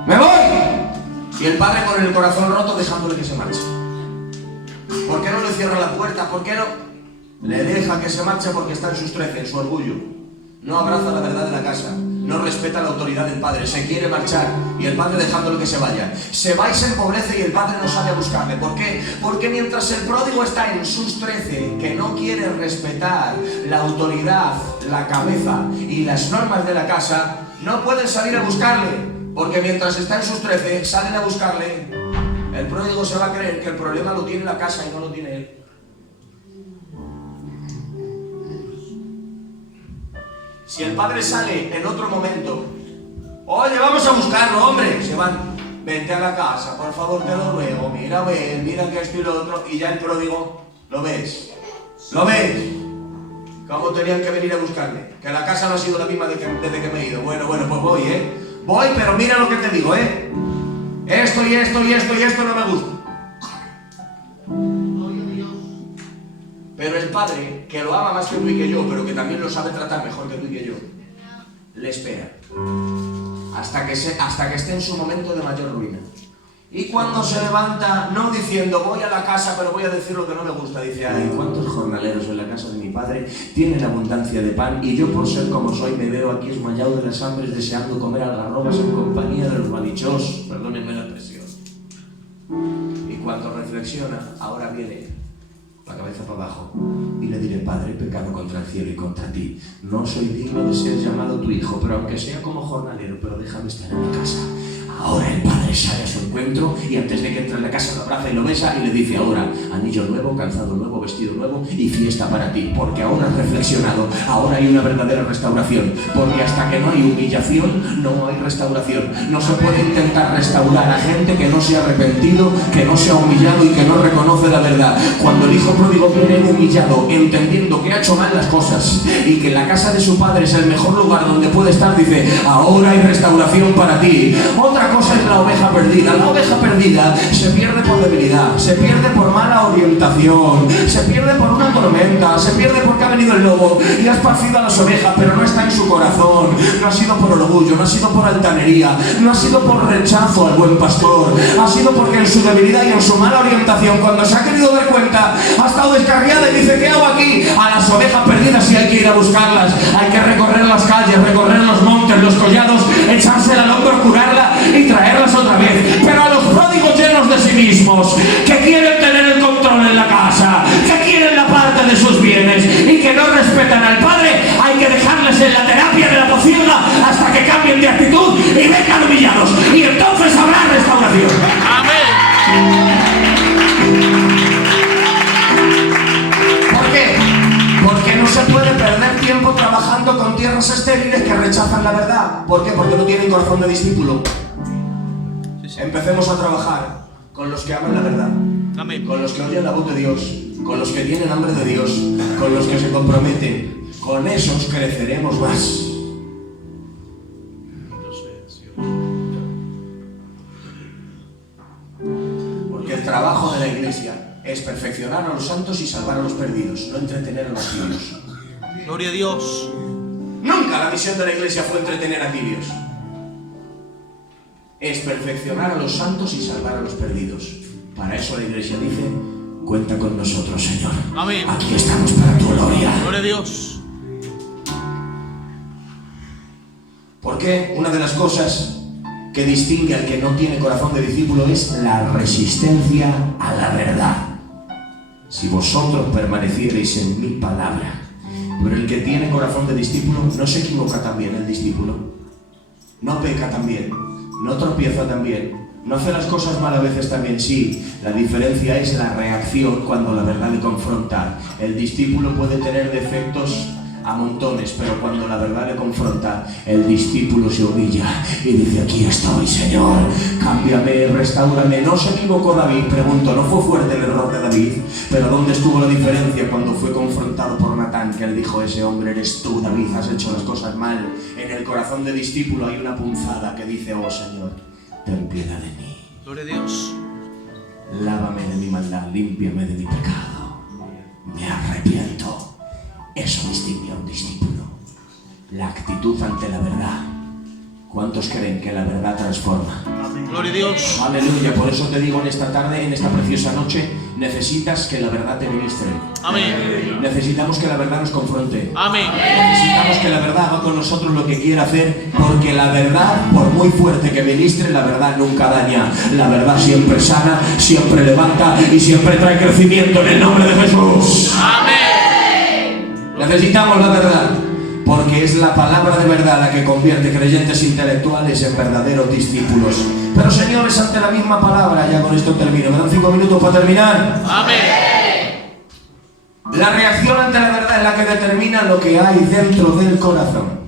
¡Me voy! Y el padre con el corazón roto dejándole que se marche. ¿Por qué no le cierra la puerta? ¿Por qué no le deja que se marche? Porque está en sus 13, en su orgullo. No abraza la verdad de la casa. no respeta la autoridad del padre, se quiere marchar y el padre dejándolo que se vaya. Se va y se empobrece y el padre no sale a buscarle. ¿Por qué? Porque mientras el pródigo está en sus 13, que no quiere respetar la autoridad, la cabeza y las normas de la casa, no pueden salir a buscarle. Porque mientras está en sus 13, salen a buscarle, el pródigo se va a creer que el problema lo tiene la casa y no lo tiene él. Si el padre sale en otro momento, oye, vamos a buscarlo, hombre, se van, vente a la casa, por favor, te lo ruego, mira, ven, mira que esto y lo otro, y ya el pródigo, ¿lo ves? ¿Lo ves? ¿Cómo tenían que venir a buscarme? Que la casa no ha sido la misma desde que me he ido. Bueno, pues voy, voy, pero mira lo que te digo, esto y esto y esto y esto no me gusta. Pero el padre, que lo ama más que tú y que yo, pero que también lo sabe tratar mejor que tú y que yo, le espera hasta que esté en su momento de mayor ruina. Y cuando se levanta, no diciendo voy a la casa pero voy a decir lo que no me gusta, dice, ay, cuántos jornaleros en la casa de mi padre tienen abundancia de pan y yo por ser como soy me veo aquí esmayado de las hambres deseando comer algarrobas en compañía de los malichos, perdónenme la expresión. Y cuando reflexiona, ahora viene la cabeza para abajo y le diré, Padre, he pecado contra el cielo y contra ti, no soy digno de ser llamado tu hijo, pero aunque sea como jornalero, pero déjame estar en mi casa. Ahora el padre sale a su encuentro y antes de que entre en la casa lo abraza y lo besa y le dice, ahora anillo nuevo, calzado nuevo, vestido nuevo y fiesta para ti, porque ahora has reflexionado, ahora hay una verdadera restauración, porque hasta que no hay humillación no hay restauración. No se puede intentar restaurar a gente que no se ha arrepentido, que no se ha humillado y que no reconoce la verdad. Cuando el hijo pródigo viene humillado, entendiendo que ha hecho mal las cosas y que la casa de su padre es el mejor lugar donde puede estar, dice, ahora hay restauración para ti. Otra cosa es la oveja perdida. La oveja perdida se pierde por debilidad, se pierde por mala orientación, se pierde por una tormenta, se pierde porque ha venido el lobo y ha esparcido a las ovejas, pero no está en su corazón. No ha sido por orgullo, no ha sido por altanería, no ha sido por rechazo al buen pastor, ha sido porque en su debilidad y en su mala orientación, cuando se ha querido dar cuenta, ha estado descarriada y dice, ¿qué hago aquí? A las ovejas perdidas sí hay que ir a buscarlas, hay que recorrer las calles, recorrer los montes, los collados, echársela al hombro, curarla y traerlas otra vez. Pero a los pródigos llenos de sí mismos, que quieren tener el control en la casa, que quieren la parte de sus bienes y que no respetan al padre, hay que dejarles en la terapia de la pocilga hasta que cambien de actitud y vengan humillados, y entonces habrá restauración. Amén. ¿Por qué? Porque no se puede perder tiempo trabajando con tierras estériles que rechazan la verdad. ¿Por qué? Porque no tienen corazón de discípulo. Empecemos a trabajar con los que aman la verdad, Amén. con los que oyen la voz de Dios, con los que tienen hambre de Dios, con los que se comprometen. Con esos creceremos más. Porque el trabajo de la iglesia es perfeccionar a los santos y salvar a los perdidos, no entretener a los tibios. Gloria a Dios. Nunca la misión de la iglesia fue entretener a tibios. Es perfeccionar a los santos y salvar a los perdidos. Para eso la iglesia dice, cuenta con nosotros, Señor. Amén. Aquí estamos para tu gloria. Gloria a Dios. Porque una de las cosas que distingue al que no tiene corazón de discípulo es la resistencia a la verdad. Si vosotros permaneciereis en mi palabra. Pero el que tiene corazón de discípulo no se equivoca también, el discípulo. No peca también. No tropieza también, no hace las cosas mal a veces también, sí. La diferencia es la reacción cuando la verdad le confronta. El discípulo puede tener defectos a montones, pero cuando la verdad le confronta, el discípulo se humilla y dice, aquí estoy, Señor, cámbiame, restáurame. No se equivocó David, pregunto, ¿no fue fuerte el error de David? Pero ¿dónde estuvo la diferencia cuando fue confrontado por Natán? Que él dijo, ese hombre eres tú, David, has hecho las cosas mal. En el corazón de discípulo hay una punzada que dice, oh Señor, ten piedad de mí. Gloria a Dios. Lávame de mi maldad, límpiame de mi pecado. Me arrepiento. Eso distingue a un discípulo. La actitud ante la verdad. ¿Cuántos creen que la verdad transforma? Amén. Gloria a Dios. Aleluya. Por eso te digo en esta tarde, en esta preciosa noche, necesitas que la verdad te ministre. Amén. Necesitamos que la verdad nos confronte. Amén. Necesitamos que la verdad haga con nosotros lo que quiera hacer, porque la verdad, por muy fuerte que ministre, la verdad nunca daña. La verdad siempre sana, siempre levanta y siempre trae crecimiento en el nombre de Jesús. Amén. Necesitamos la verdad, porque es la palabra de verdad la que convierte creyentes intelectuales en verdaderos discípulos. Pero señores, ante la misma palabra, ya con esto termino. ¿Me dan 5 minutos para terminar? Amén. La reacción ante la verdad es la que determina lo que hay dentro del corazón.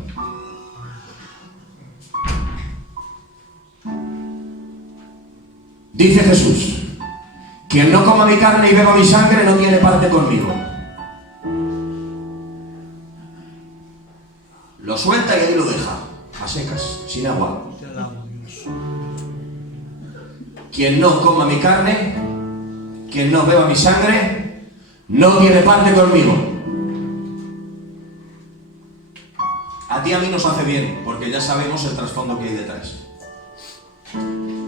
Dice Jesús: quien no coma mi carne y beba mi sangre no tiene parte conmigo. Lo suelta y ahí lo deja, a secas, sin agua. Quien no coma mi carne, quien no beba mi sangre, no tiene parte conmigo. A ti y a mí nos hace bien, porque ya sabemos el trasfondo que hay detrás.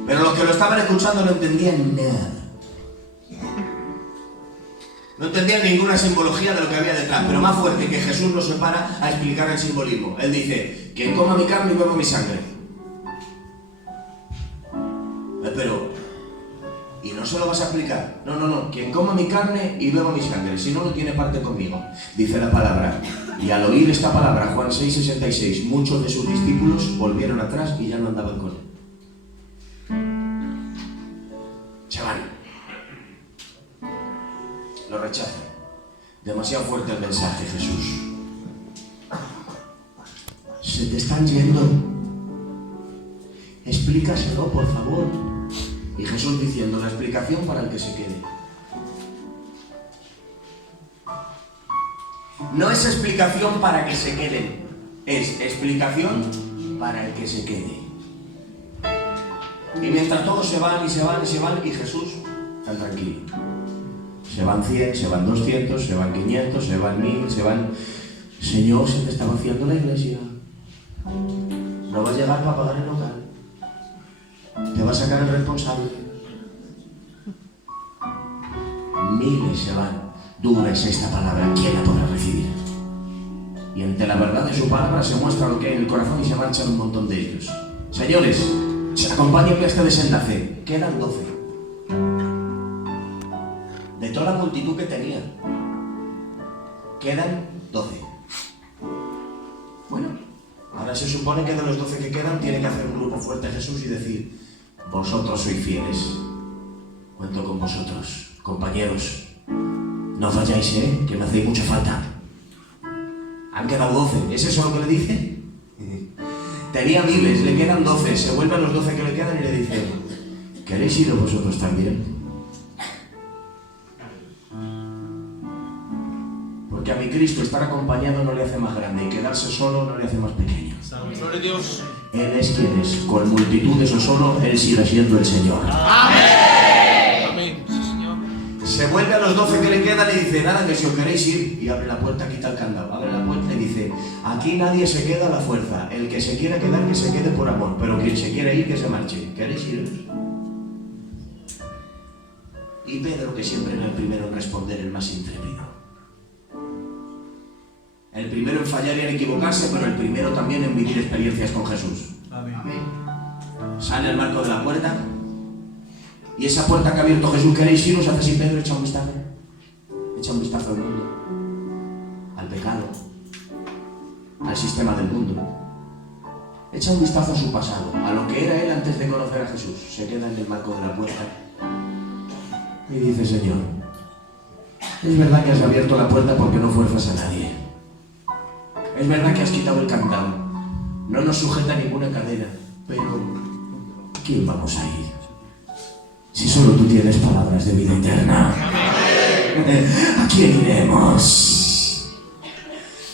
Pero los que lo estaban escuchando no entendían nada. No entendían ninguna simbología de lo que había detrás, pero más fuerte que Jesús nos separa a explicar el simbolismo. Él dice: quien coma mi carne y beba mi sangre. Pero, ¿y no se lo vas a explicar? No, quien coma mi carne y beba mi sangre, si no, no tiene parte conmigo. Dice la palabra, y al oír esta palabra, Juan 6:66, muchos de sus discípulos volvieron atrás y ya no andaban con él. Se van. Lo rechazan. Demasiado fuerte el mensaje, Jesús. Se te están yendo. Explícaselo, por favor. Y Jesús diciendo: la explicación para el que se quede. No es explicación para que se queden, es explicación para el que se quede. Y mientras todos se van y se van y se van, y Jesús está tranquilo. Se van 100, se van 200, se van 500, se van 1000, se van... Señor, se te está vaciando la iglesia. No va a llegar para pagar el local. Te va a sacar el responsable. Miles se van. Dura es esta palabra, ¿quién la podrá recibir? Y ante la verdad de su palabra se muestra lo que hay en el corazón y se marchan un montón de ellos. Señores, acompáñenme a este desenlace. Quedan 12. De toda la multitud que tenía, quedan 12. Bueno, ahora se supone que de los 12 que quedan tiene que hacer un grupo fuerte a Jesús y decir: vosotros sois fieles, cuento con vosotros, compañeros, no os vayáis, que me hacéis mucha falta. Han quedado 12, ¿es eso lo que le dice? Tenía miles, le quedan 12, se vuelven los 12 que le quedan y le dicen: ¿queréis iros vosotros también? Porque a mi Cristo estar acompañado no le hace más grande y quedarse solo no le hace más pequeño. Gloria a Dios. Él es quien es, con multitudes o solo, Él sigue siendo el Señor. Amén. Amén. Sí, Señor. Se vuelve a los 12 que le quedan y dice: nada, que si os queréis ir, y abre la puerta, quita el candado, abre la puerta y dice: aquí nadie se queda a la fuerza, el que se quiera quedar que se quede por amor, pero quien se quiere ir que se marche. ¿Queréis ir? Y Pedro, que siempre era el primero en responder, el más intrépido. El primero en fallar y en equivocarse, pero el primero también en vivir experiencias con Jesús. Amén. Sale al marco de la puerta, y esa puerta que ha abierto Jesús, ¿queréis iros? Hace así Pedro, echa un vistazo. Echa un vistazo al mundo, al pecado, al sistema del mundo. Echa un vistazo a su pasado, a lo que era él antes de conocer a Jesús. Se queda en el marco de la puerta y dice: Señor, es verdad que has abierto la puerta porque no fuerzas a nadie. Es verdad que has quitado el candado, no nos sujeta ninguna cadena, pero ¿a quién vamos a ir? Si solo tú tienes palabras de vida eterna, ¿a quién iremos?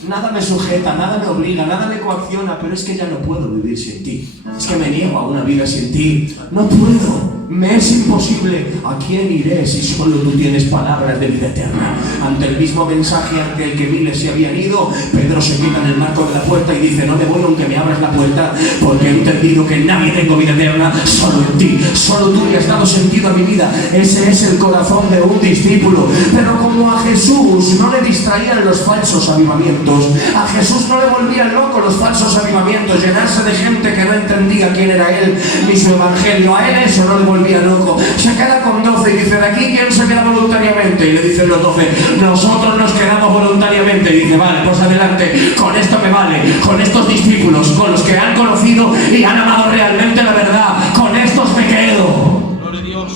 Nada me sujeta, nada me obliga, nada me coacciona, pero es que ya no puedo vivir sin ti. Es que me niego a una vida sin ti. No puedo. me es imposible. ¿A quién iré si solo tú tienes palabras de vida eterna? Ante el mismo mensaje ante el que miles se habían ido, Pedro se quita en el marco de la puerta y dice: no me voy aunque me abras la puerta, porque he entendido que en nadie tengo vida eterna, solo en ti. Solo tú le has dado sentido a mi vida. Ese es el corazón de un discípulo. Pero como a Jesús no le distraían los falsos avivamientos, a Jesús no le volvían loco los falsos avivamientos, llenarse de gente que no entendía quién era él ni su evangelio, a él eso no le volvía loco. Se queda con 12 y dice: ¿de aquí quién se queda voluntariamente? Y le dicen los 12: nosotros nos quedamos voluntariamente. Y dice: vale, pues adelante, con esto me vale, con estos discípulos, con los que han conocido y han amado realmente la verdad, con estos me quedo. Gloria a Dios.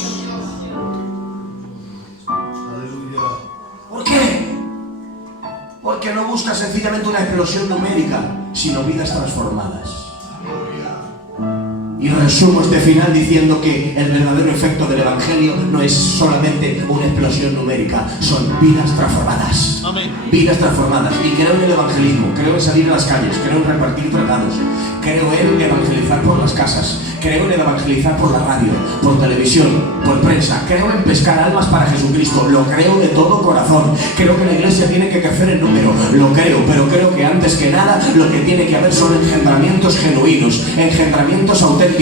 ¿Por qué? Porque no busca sencillamente una explosión numérica, sino vidas transformadas. Y resumo este final diciendo que el verdadero efecto del Evangelio no es solamente una explosión numérica, son vidas transformadas. Amén. Vidas transformadas. Y creo en el evangelismo, creo en salir a las calles, creo en repartir tratados, creo en evangelizar por las casas, creo en evangelizar por la radio, por televisión, por prensa, creo en pescar almas para Jesucristo, lo creo de todo corazón. Creo que la iglesia tiene que crecer en número, lo creo, pero creo que antes que nada lo que tiene que haber son engendramientos genuinos, engendramientos auténticos,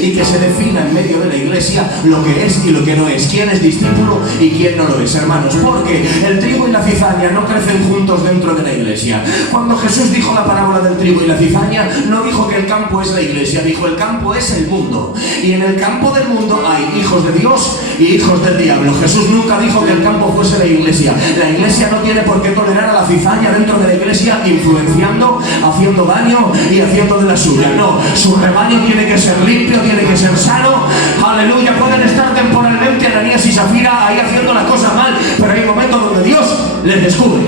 y que se defina en medio de la iglesia lo que es y lo que no es, quién es discípulo y quién no lo es, hermanos, porque el trigo y la cizaña no crecen juntos dentro de la iglesia. Cuando Jesús dijo la parábola del trigo y la cizaña, no dijo que el campo es la iglesia, dijo el campo es el mundo, y en el campo del mundo hay hijos de Dios y hijos del diablo. Jesús nunca dijo que el campo fuese la iglesia. La iglesia no tiene por qué tolerar a la cizaña dentro de la iglesia, influenciando, haciendo daño y haciendo de la suya. No, su rebaño tiene que ser limpio, tiene que ser sano. Aleluya. Pueden estar temporalmente Ananías y Zafira ahí haciendo las cosas mal, pero hay momentos donde Dios les descubre.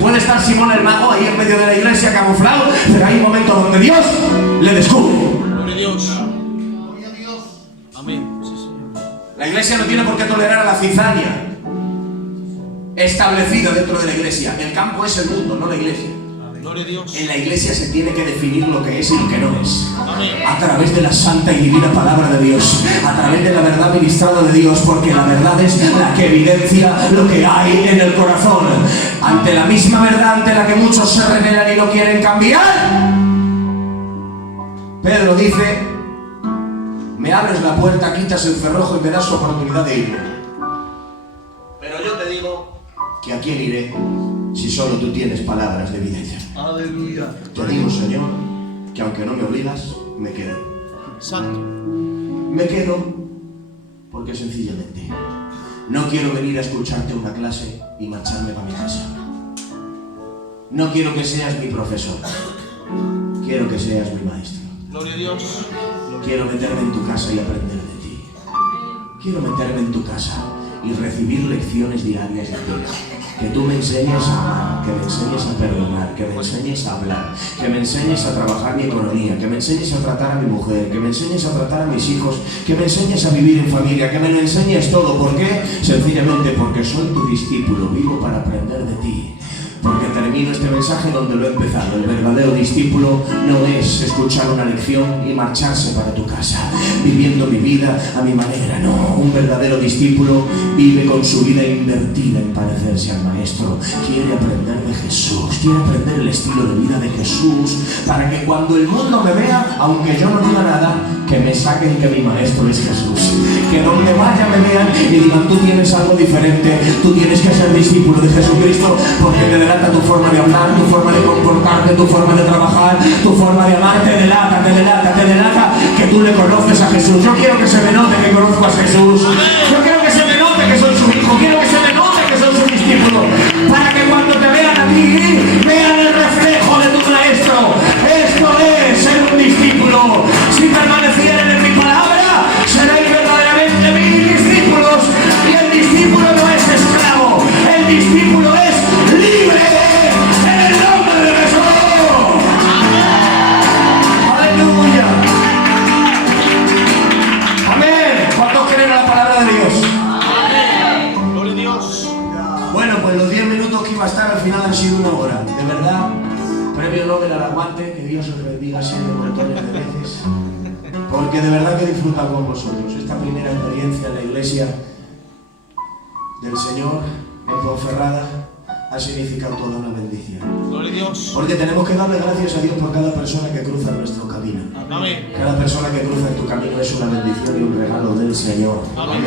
Puede estar Simón el mago ahí en medio de la iglesia camuflado, pero hay momentos donde Dios le descubre. Gloria a Dios. Amén. Sí, Señor. La iglesia no tiene por qué tolerar a la cizaña establecida dentro de la iglesia. El campo es el mundo, no la iglesia. Gloria a Dios. En la iglesia se tiene que definir lo que es y lo que no es. Amén. A través de la santa y divina palabra de Dios, a través de la verdad ministrada de Dios, porque la verdad es la que evidencia lo que hay en el corazón. Ante la misma verdad ante la que muchos se rebelan y no quieren cambiar, Pedro dice: me abres la puerta, quitas el cerrojo y me das oportunidad de irme. Pero yo te digo que a quién iré si solo tú tienes palabras de vida eterna. Aleluya. Te digo, Señor, que aunque no me obligas, me quedo. Santo. Me quedo porque sencillamente no quiero venir a escucharte una clase y marcharme para mi casa. No quiero que seas mi profesor, quiero que seas mi maestro. Gloria a Dios. Quiero meterme en tu casa y aprender de ti. Quiero meterme en tu casa y recibir lecciones diarias de ti. Que tú me enseñes a amar, que me enseñes a perdonar, que me enseñes a hablar, que me enseñes a trabajar mi economía, que me enseñes a tratar a mi mujer, que me enseñes a tratar a mis hijos, que me enseñes a vivir en familia, que me lo enseñes todo. ¿Por qué? Sencillamente porque soy tu discípulo, vivo para aprender de ti. Porque termino este mensaje donde lo he empezado. El verdadero discípulo no es escuchar una lección y marcharse para tu casa, viviendo mi vida a mi manera. No, un verdadero discípulo vive con su vida invertida en parecerse al Maestro. Quiere aprender de Jesús, quiere aprender el estilo de vida de Jesús, para que cuando el mundo me vea, aunque yo no diga nada, que me saquen que mi Maestro es Jesús. Que donde vaya me vean y digan: tú tienes algo diferente, tú tienes que ser discípulo de Jesucristo, porque te delata tu forma de hablar, tu forma de comportarte, tu forma de trabajar, tu forma de amar, te delata que tú le conoces a Jesús. Yo quiero que se me note que conozco a Jesús. Yo quiero que se me note que soy su hijo, quiero que se me note que soy su discípulo, para que cuando te vean a ti, vean el reflejo de tu Maestro. Esto es ser un discípulo. Si permanecieren en mi palabra, seréis verdaderamente mis discípulos. Y el discípulo no es esclavo, el discípulo es libre en el nombre de Jesús. Aleluya. Amén. ¿Cuántos creen en la palabra de Dios? Amén. Gloria a Dios. Bueno, pues los 10 minutos que iba a estar al final han sido 1 hora. De verdad, premio Nobel al aguante, que Dios os bendiga siempre montones de veces. porque de verdad que he disfrutado con vosotros. Esta primera experiencia en la iglesia del Señor en Ponferrada ha significado toda una bendición. Gloria a Dios. Porque tenemos que darle gracias a Dios por cada persona que cruza nuestro camino. Amén. Cada persona que cruza en tu camino es una bendición y un regalo del Señor. Amén.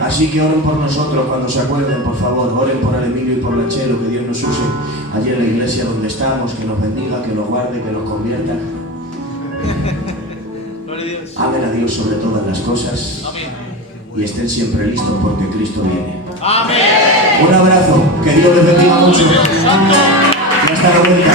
Así que oren por nosotros cuando se acuerden, por favor. Oren por el Emilio y por la Chelo, que Dios nos use allí en la iglesia donde estamos, que nos bendiga, que nos guarde, que nos convierta. Gloria a Dios. Amen a Dios sobre todas las cosas Amén. y estén siempre listos porque Cristo viene. Amén. Un abrazo, que Dios les bendiga mucho Santo. y hasta la vuelta.